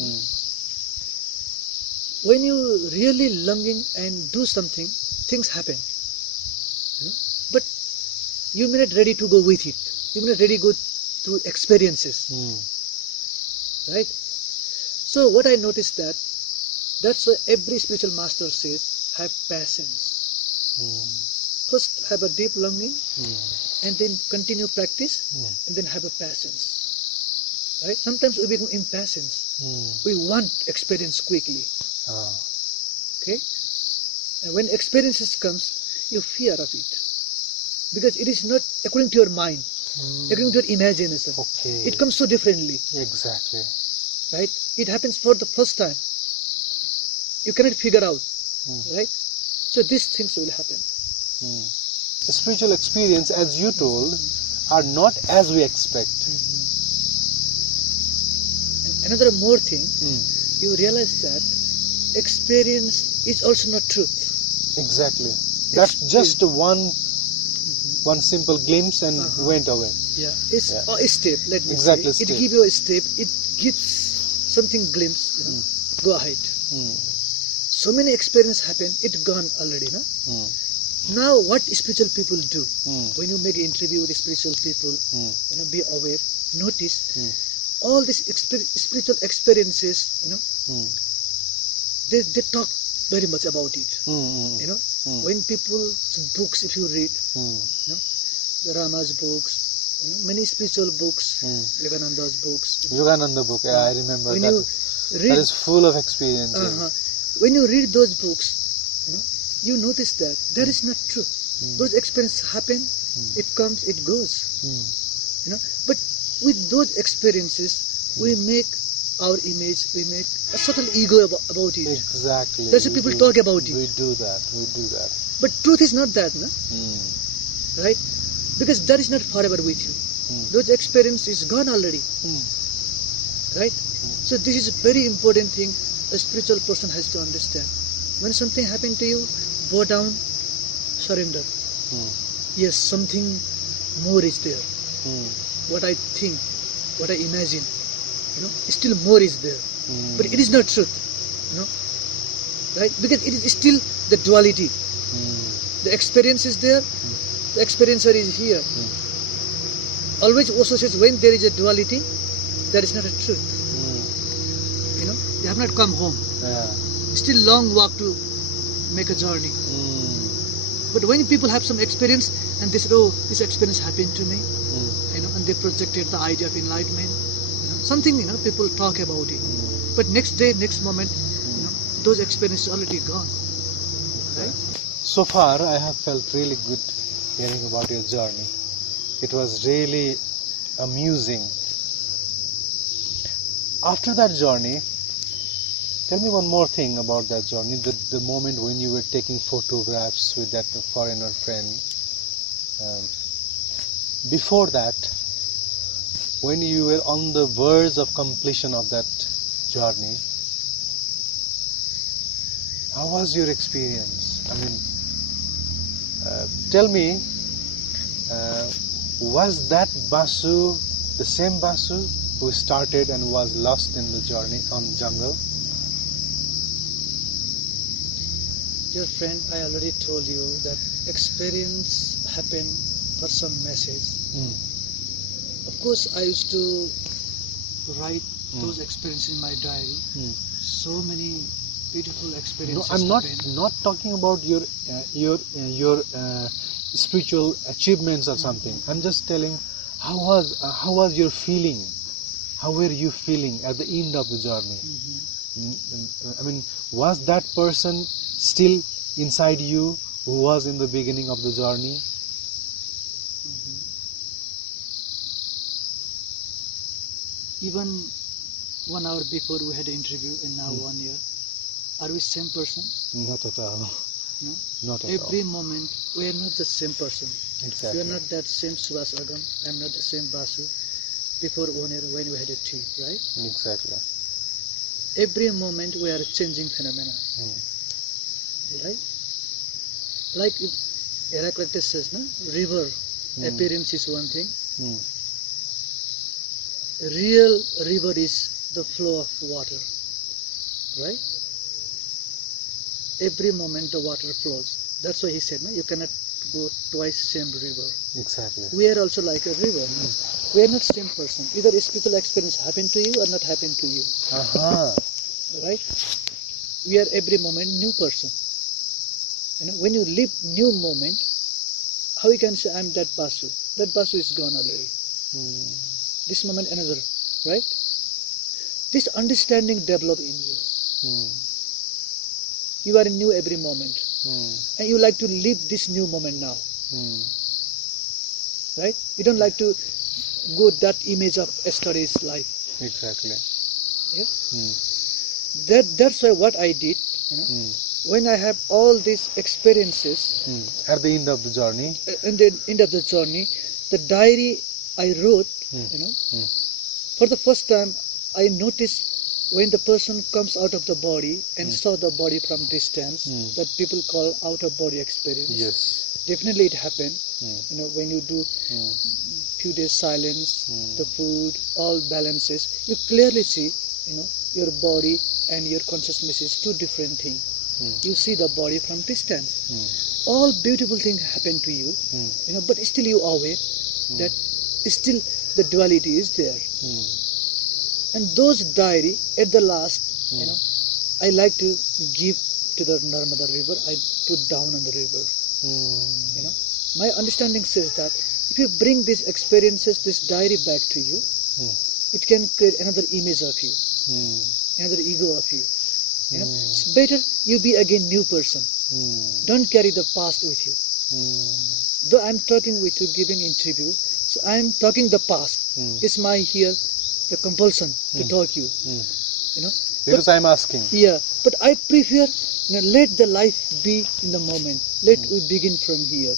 When you really longing and do something, things happen. But you may not ready to go with it. You may not ready to go through experiences. Right? So what I noticed that's why every spiritual master says, have patience. First have a deep longing, and then continue practice, and then have a patience. Right? Sometimes we become impatient. We want experience quickly. Okay? And when experiences comes, you fear of it. Because it is not according to your mind, according to your imagination. Okay. It comes so differently. Exactly. Right? It happens for the first time. You cannot figure out. Right? So these things will happen. The spiritual experience, as you told, are not as we expect. And another more thing, you realize that experience is also not truth. Exactly. That's just one simple glimpse and went away. Yeah, it's a step. Let me Exactly. say. It gives you a step. It gives something glimpse. Go ahead. So many experiences happen. It's gone already, no? Now, what spiritual people do? When you make an interview with spiritual people, be aware. notice all these spiritual experiences, they talk very much about it. When people's books, if you read, the Rama's books, many spiritual books, Yogananda's books. Yogananda book, yeah, I remember When that. Read, That is full of experiences. when you read those books, you notice that that is not true. Those experiences happen, it comes, it goes. But with those experiences, we make our image, we make a subtle ego about it. Exactly. That's why people talk about it. We do that. But truth is not that, no? Right? Because that is not forever with you. Those experience is gone already. Right? So this is a very important thing a spiritual person has to understand. When something happened to you, bow down, surrender. Yes, something more is there. What I think, what I imagine, still more is there. But it is not truth. Right? Because it is still the duality. The experience is there, the experiencer is here. Always Osho says, when there is a duality, that is not a truth. You have not come home. Still long walk to make a journey. But when people have some experience and they say, oh, this experience happened to me, and they projected the idea of enlightenment, something, people talk about it. But next day, next moment, those experiences are already gone. Right? So far, I have felt really good hearing about your journey. It was really amusing. After that journey, tell me one more thing about that journey, the moment when you were taking photographs with that foreigner friend. Before that, when you were on the verge of completion of that journey, how was your experience? I mean, tell me, was that Basu the same Basu who started and was lost in the journey on jungle? Dear friend, I already told you that experience happen for some message. Of course, I used to write those experiences in my diary. So many beautiful experiences. No, I'm not talking about your spiritual achievements or something. I'm just telling how was your feeling? How were you feeling at the end of the journey? I mean, was that person still inside you who was in the beginning of the journey? Even 1 hour before we had an interview and now 1 year, are we same person? Not at all. No? Not at all. Every moment we are not the same person. Exactly. We are not that same Suvas Agam. I am not the same Basu before 1 year when we had a tea, right? Exactly. Every moment we are changing phenomena. Right? Like Heraclitus says, no? River appearance is one thing. Real river is the flow of water. Right? Every moment the water flows. That's why he said, no? You cannot go twice same river. Exactly. We are also like a river. We are not same person. Either a spiritual experience happened to you or not happened to you. Right? We are every moment new person. When you live new moment, how you can say I'm that Basu? That Basu is gone already. This moment another, right? This understanding develop in you. You are new every moment. And you like to live this new moment now. Right? You don't like to go that image of yesterday's life. Exactly. Yeah? That's why what I did, when I have all these experiences at the end of the journey, in the end of the journey, the diary I wrote, for the first time I noticed when the person comes out of the body and saw the body from distance, that people call out of body experience. Yes. Definitely it happened. When you do few days silence, the food, all balances, you clearly see, your body and your consciousness is two different things. You see the body from distance. All beautiful things happen to you, but still you are aware that still the duality is there. And those diary at the last, I like to give to the Narmada river. I put down on the river. My understanding says that if you bring these experiences, this diary back to you, it can create another image of you, another ego of you. It's better you be again new person. Don't carry the past with you. Though I'm talking with you, giving interview, so I'm talking the past. It's my here the compulsion to talk you. Because I'm asking. Yeah, but I prefer let the life be in the moment. Let we begin from here.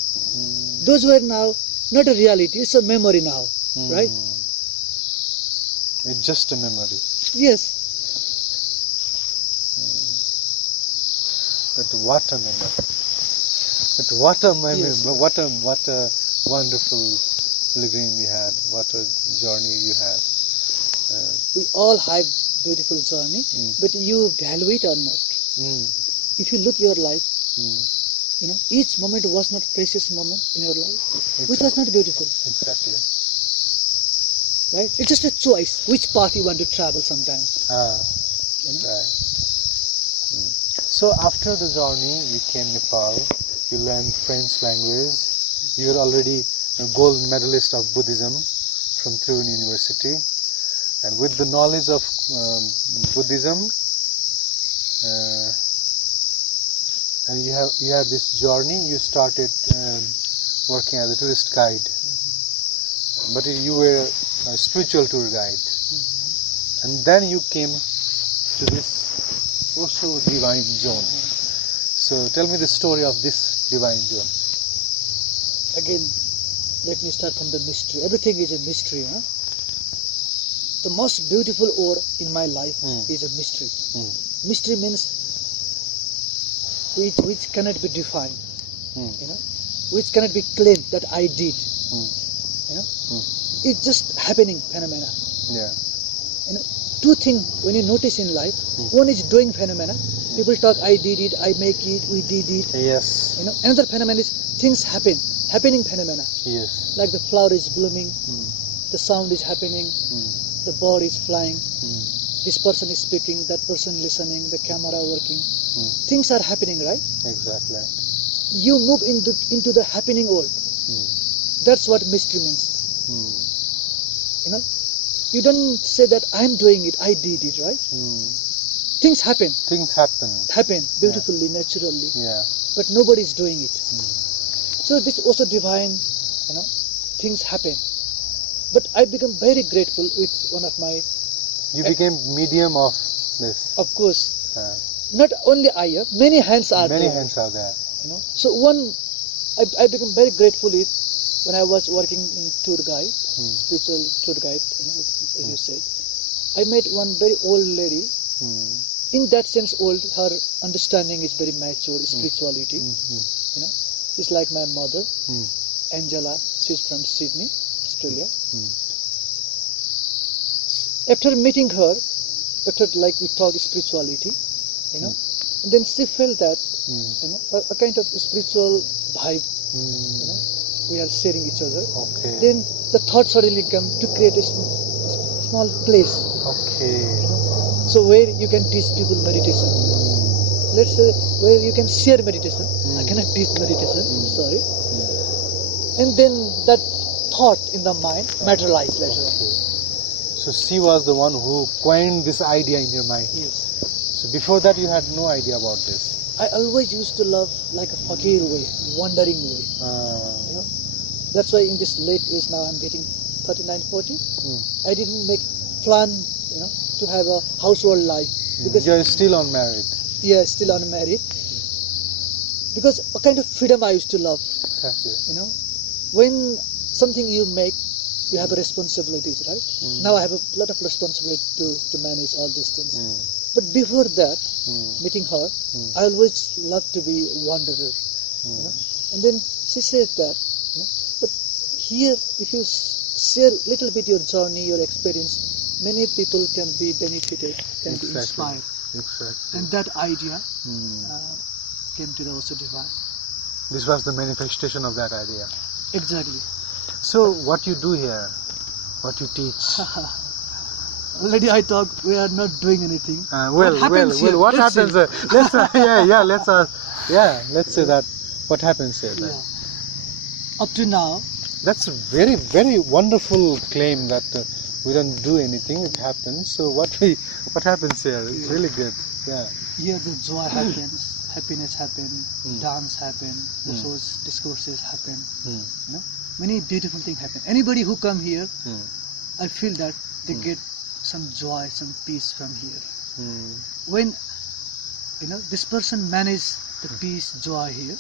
Those were now not a reality. It's a memory now, right? It's just a memory. Yes. But what a memory! But what a memory! Yes. What a wonderful pilgrim you had! What a journey you had! We all have beautiful journey, but you value it or not. If you look your life, each moment was not precious moment in your life, which was not beautiful. Exactly. Right? It's just a choice which path you want to travel sometimes. Right. So after the journey, you came Nepal. You learned French language. You were already a gold medalist of Buddhism from Triveni University. And with the knowledge of Buddhism, and you have this journey, you started working as a tourist guide. But you were a spiritual tour guide. And then you came to this Osho Divine Zone. So tell me the story of this Divine Zone. Again, let me start from the mystery. Everything is a mystery. The most beautiful word in my life is a mystery. Mystery means which cannot be defined, which cannot be claimed that I did. It's just happening phenomena. Yeah. Two things when you notice in life, one is doing phenomena. People talk, I did it, I make it, we did it. Yes. Another phenomenon is things happening phenomena. Yes. Like the flower is blooming, the sound is happening, the bird is flying, this person is speaking, that person listening, the camera working. Things are happening, right? Exactly. You move into the happening world. That's what mystery means. You don't say that I'm doing it, I did it, right? Things happen. Things happen. Happen beautifully, naturally. Yeah. But nobody is doing it. So this also divine, things happen. But I become very grateful with one of my... You became medium of this. Of course. Not only I, many hands are there. Many hands are there. So I become very grateful with when I was working in tour guide, spiritual tour guide, as you said. I met one very old lady. In that sense, old, her understanding is very mature, spirituality. She's like my mother, Angela. She's from Sydney, Australia. After meeting her, after we talk spirituality, and then she felt that, a kind of spiritual vibe, we are sharing each other. Okay. Then the thought suddenly come to create a small place. Okay. So where you can teach people meditation. Let's say where you can share meditation. I cannot teach meditation, sorry. And then that thought in the mind materialized later on. So she was the one who coined this idea in your mind. Yes. So before that you had no idea about this. I always used to love like a fakir way, wandering way. That's why in this late age now I'm getting 39, 40. I didn't make plan, to have a household life. Because you're still unmarried. Yeah, still unmarried. Because a kind of freedom I used to love. Exactly. When something you make, you have a responsibilities, right? Now I have a lot of responsibility to manage all these things. But before that, meeting her, I always loved to be a wanderer. And then she said that, but here, if you share a little bit your journey, your experience, many people can be benefited, can be inspired. Exactly. And that idea came to the Osho Divine. This was the manifestation of that idea. Exactly. So what you do here? what you teach? Already I talked, we are not doing anything. What happens? Here? What Let's happens? Let's say that. What happens here? Then? Up to now, That's a very, very wonderful claim that we don't do anything, it happens. So what happens here? It's really good. Yeah. here the joy happens, happiness happens, dance happens, the source discourses happen. You know, many beautiful things happen. Anybody who come here, I feel that they get some joy, some peace from here. When this person manage the peace, joy here,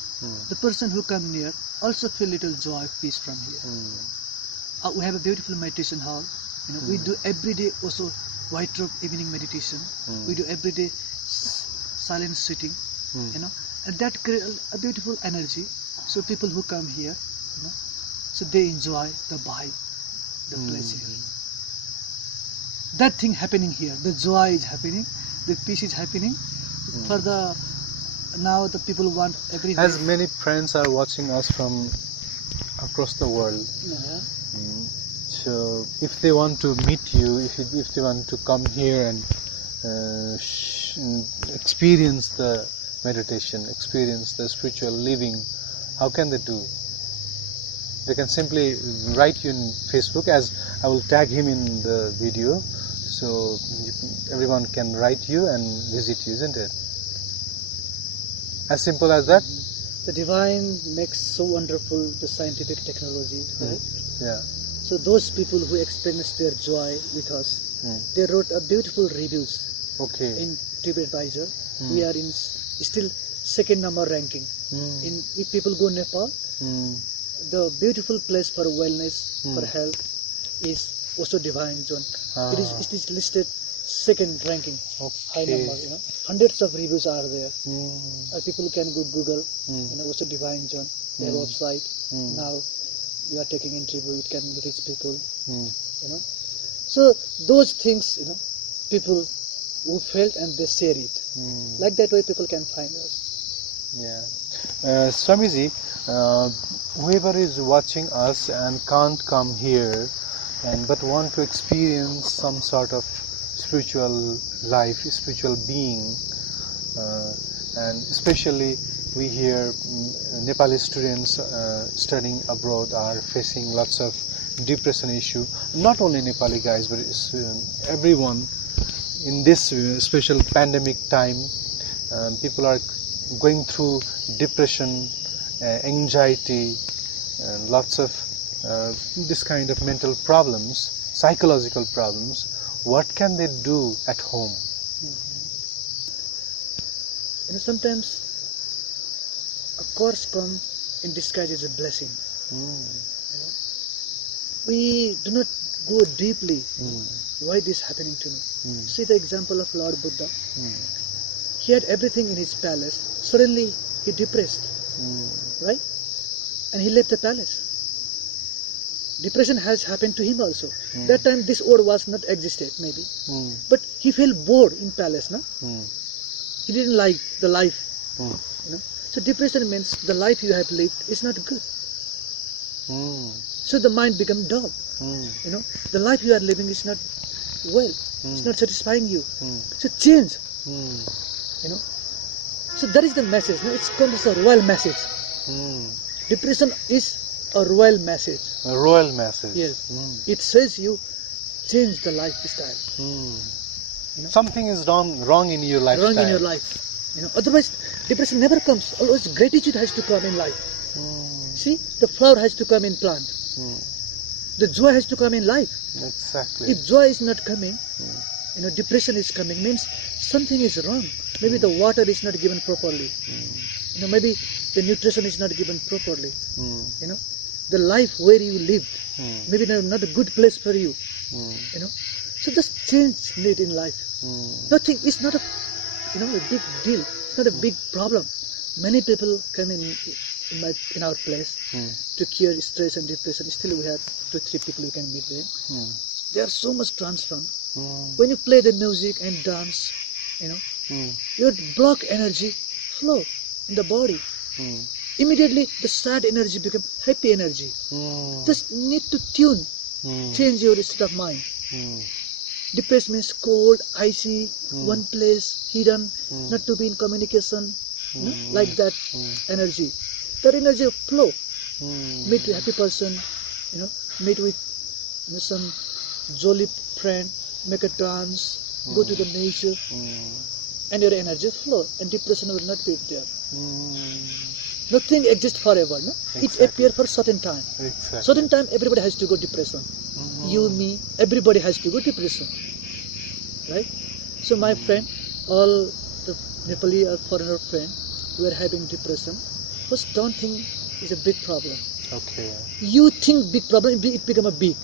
the person who come near also feel little joy, peace from here. We have a beautiful meditation hall. We do every day also white robe evening meditation. We do every day silent sitting. And that creates a beautiful energy. So people who come here, so they enjoy the vibe, the place here. That thing happening here, the joy is happening, the peace is happening. For now the people want everything. As many friends are watching us from across the world. So if they want to meet you, if they want to come here and experience the meditation, experience the spiritual living, how can they do? They can simply write you in Facebook, as I will tag him in the video, so everyone can write you and visit you, isn't it? As simple as that? The divine makes so wonderful the scientific technology, right? Yeah. So those people who experience their joy with us, they wrote a beautiful reviews in TripAdvisor. We are in still second number ranking. If people go Nepal, the beautiful place for wellness, for health is Osho Divine Zone. It is listed second ranking, high number. Hundreds of reviews are there. People can go Google, Osho Divine Zone, their website. Now you are taking interview, it can reach people. So those things, people who felt and they share it. Like that way people can find us. Yeah. Swamiji, whoever is watching us and can't come here but want to experience some sort of spiritual life, spiritual being, and especially we hear Nepali students studying abroad are facing lots of depression issue. Not only Nepali guys, but everyone in this special pandemic time. People are going through depression, anxiety, and lots of this kind of mental problems, psychological problems. What can they do at home? Sometimes a course come in disguise as a blessing. We do not go deeply why this happening to me. See the example of Lord Buddha. He had everything in his palace. Suddenly he depressed, right? And he left the palace. Depression has happened to him also. That time this world was not existed maybe. But he felt bored in palace, no? He didn't like the life. So depression means the life you have lived is not good. So the mind becomes dull. The life you are living is not well. It's not satisfying you. So change. So that is the message. It's called as a royal message. Depression is a royal message. A royal message. Yes. It says you change the lifestyle. Something is wrong in your lifestyle. Wrong in your life. Otherwise depression never comes. Always gratitude has to come in life. See, the flower has to come in plant. The joy has to come in life. Exactly. If joy is not coming, depression is coming, means something is wrong. Maybe the water is not given properly. Maybe the nutrition is not given properly. The life where you lived, maybe not a good place for you. So just change need in life. Nothing is not a a big deal. It's not a big problem. Many people come in our place to cure stress and depression. Still we have 2-3 people you can meet them. They are so much transformed. When you play the music and dance, your block energy flow in the body. Immediately the sad energy becomes happy energy. Just need to tune Change your state of mind. Depressed means cold, icy, one place, hidden, not to be in communication, like that energy. That energy flow. Meet a happy person, meet with some jolly friend, make a dance, go to the nature, and your energy flow, and depression will not be there. Nothing exists forever, no? Exactly. It appears for certain time. Exactly. Certain time, everybody has to go depression. You, me, everybody has to go depression, right? So my friend, all the Nepali or foreigner friend who are having depression, first don't think it's a big problem. Okay. You think big problem, it become a big.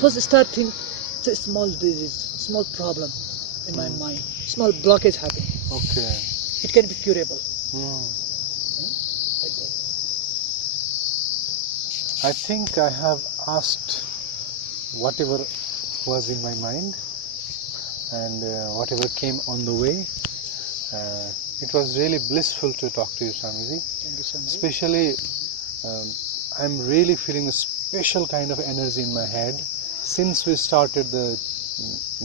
First start think it's a small disease, small problem in my mind, small blockage happening. Okay. It can be curable. Like that. I think I have asked whatever was in my mind and whatever came on the way. It was really blissful to talk to you, Swamiji. Thank you so much. Especially, I'm really feeling a special kind of energy in my head. Since we started the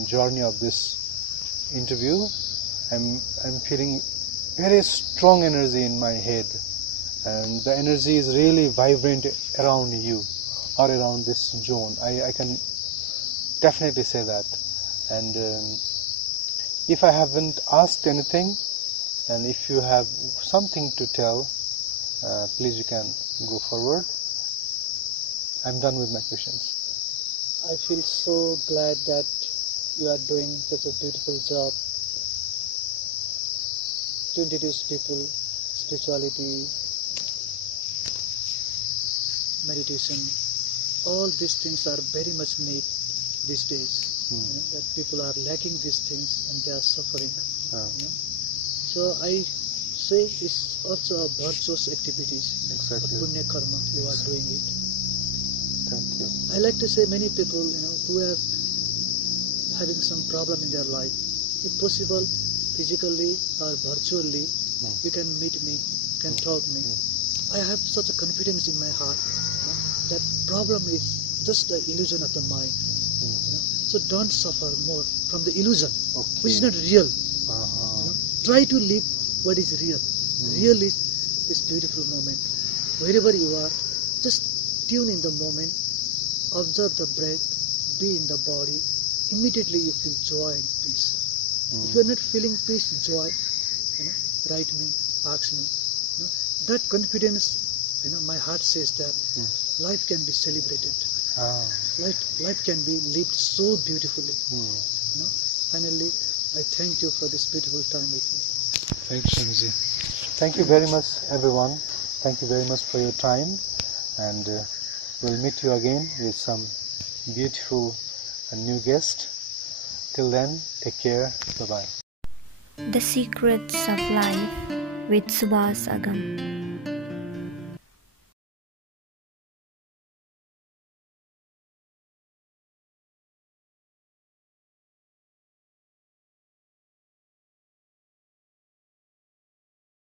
journey of this interview, I'm feeling very strong energy in my head, and the energy is really vibrant around you or around this zone. I can definitely say that. And if I haven't asked anything, and if you have something to tell, please you can go forward. I'm done with my questions. I feel so glad that you are doing such a beautiful job to introduce people, spirituality, meditation. All these things are very much needed these days. That people are lacking these things and they are suffering. So I say it's also a virtuous activities. Exactly. A punya karma, you are doing it. Thank you. I like to say many people, who are having some problem in their life, if possible, physically or virtually, you can meet me, can talk me. I have such a confidence in my heart that problem is just the illusion of the mind. So don't suffer more from the illusion, which is not real. Try to live what is real. Real is this beautiful moment. Wherever you are, just tune in the moment, observe the breath, be in the body. Immediately you feel joy and peace. If you are not feeling peace, joy, write me, ask me. That confidence, my heart says that life can be celebrated. Life can be lived so beautifully. Finally, I thank you for this beautiful time with me. Thank you, Swamiji. Thank you very much, everyone. Thank you very much for your time, and we'll meet you again with some beautiful and new guest. Till then, take care. Bye-bye. The Secrets of Life with Suvas Agam.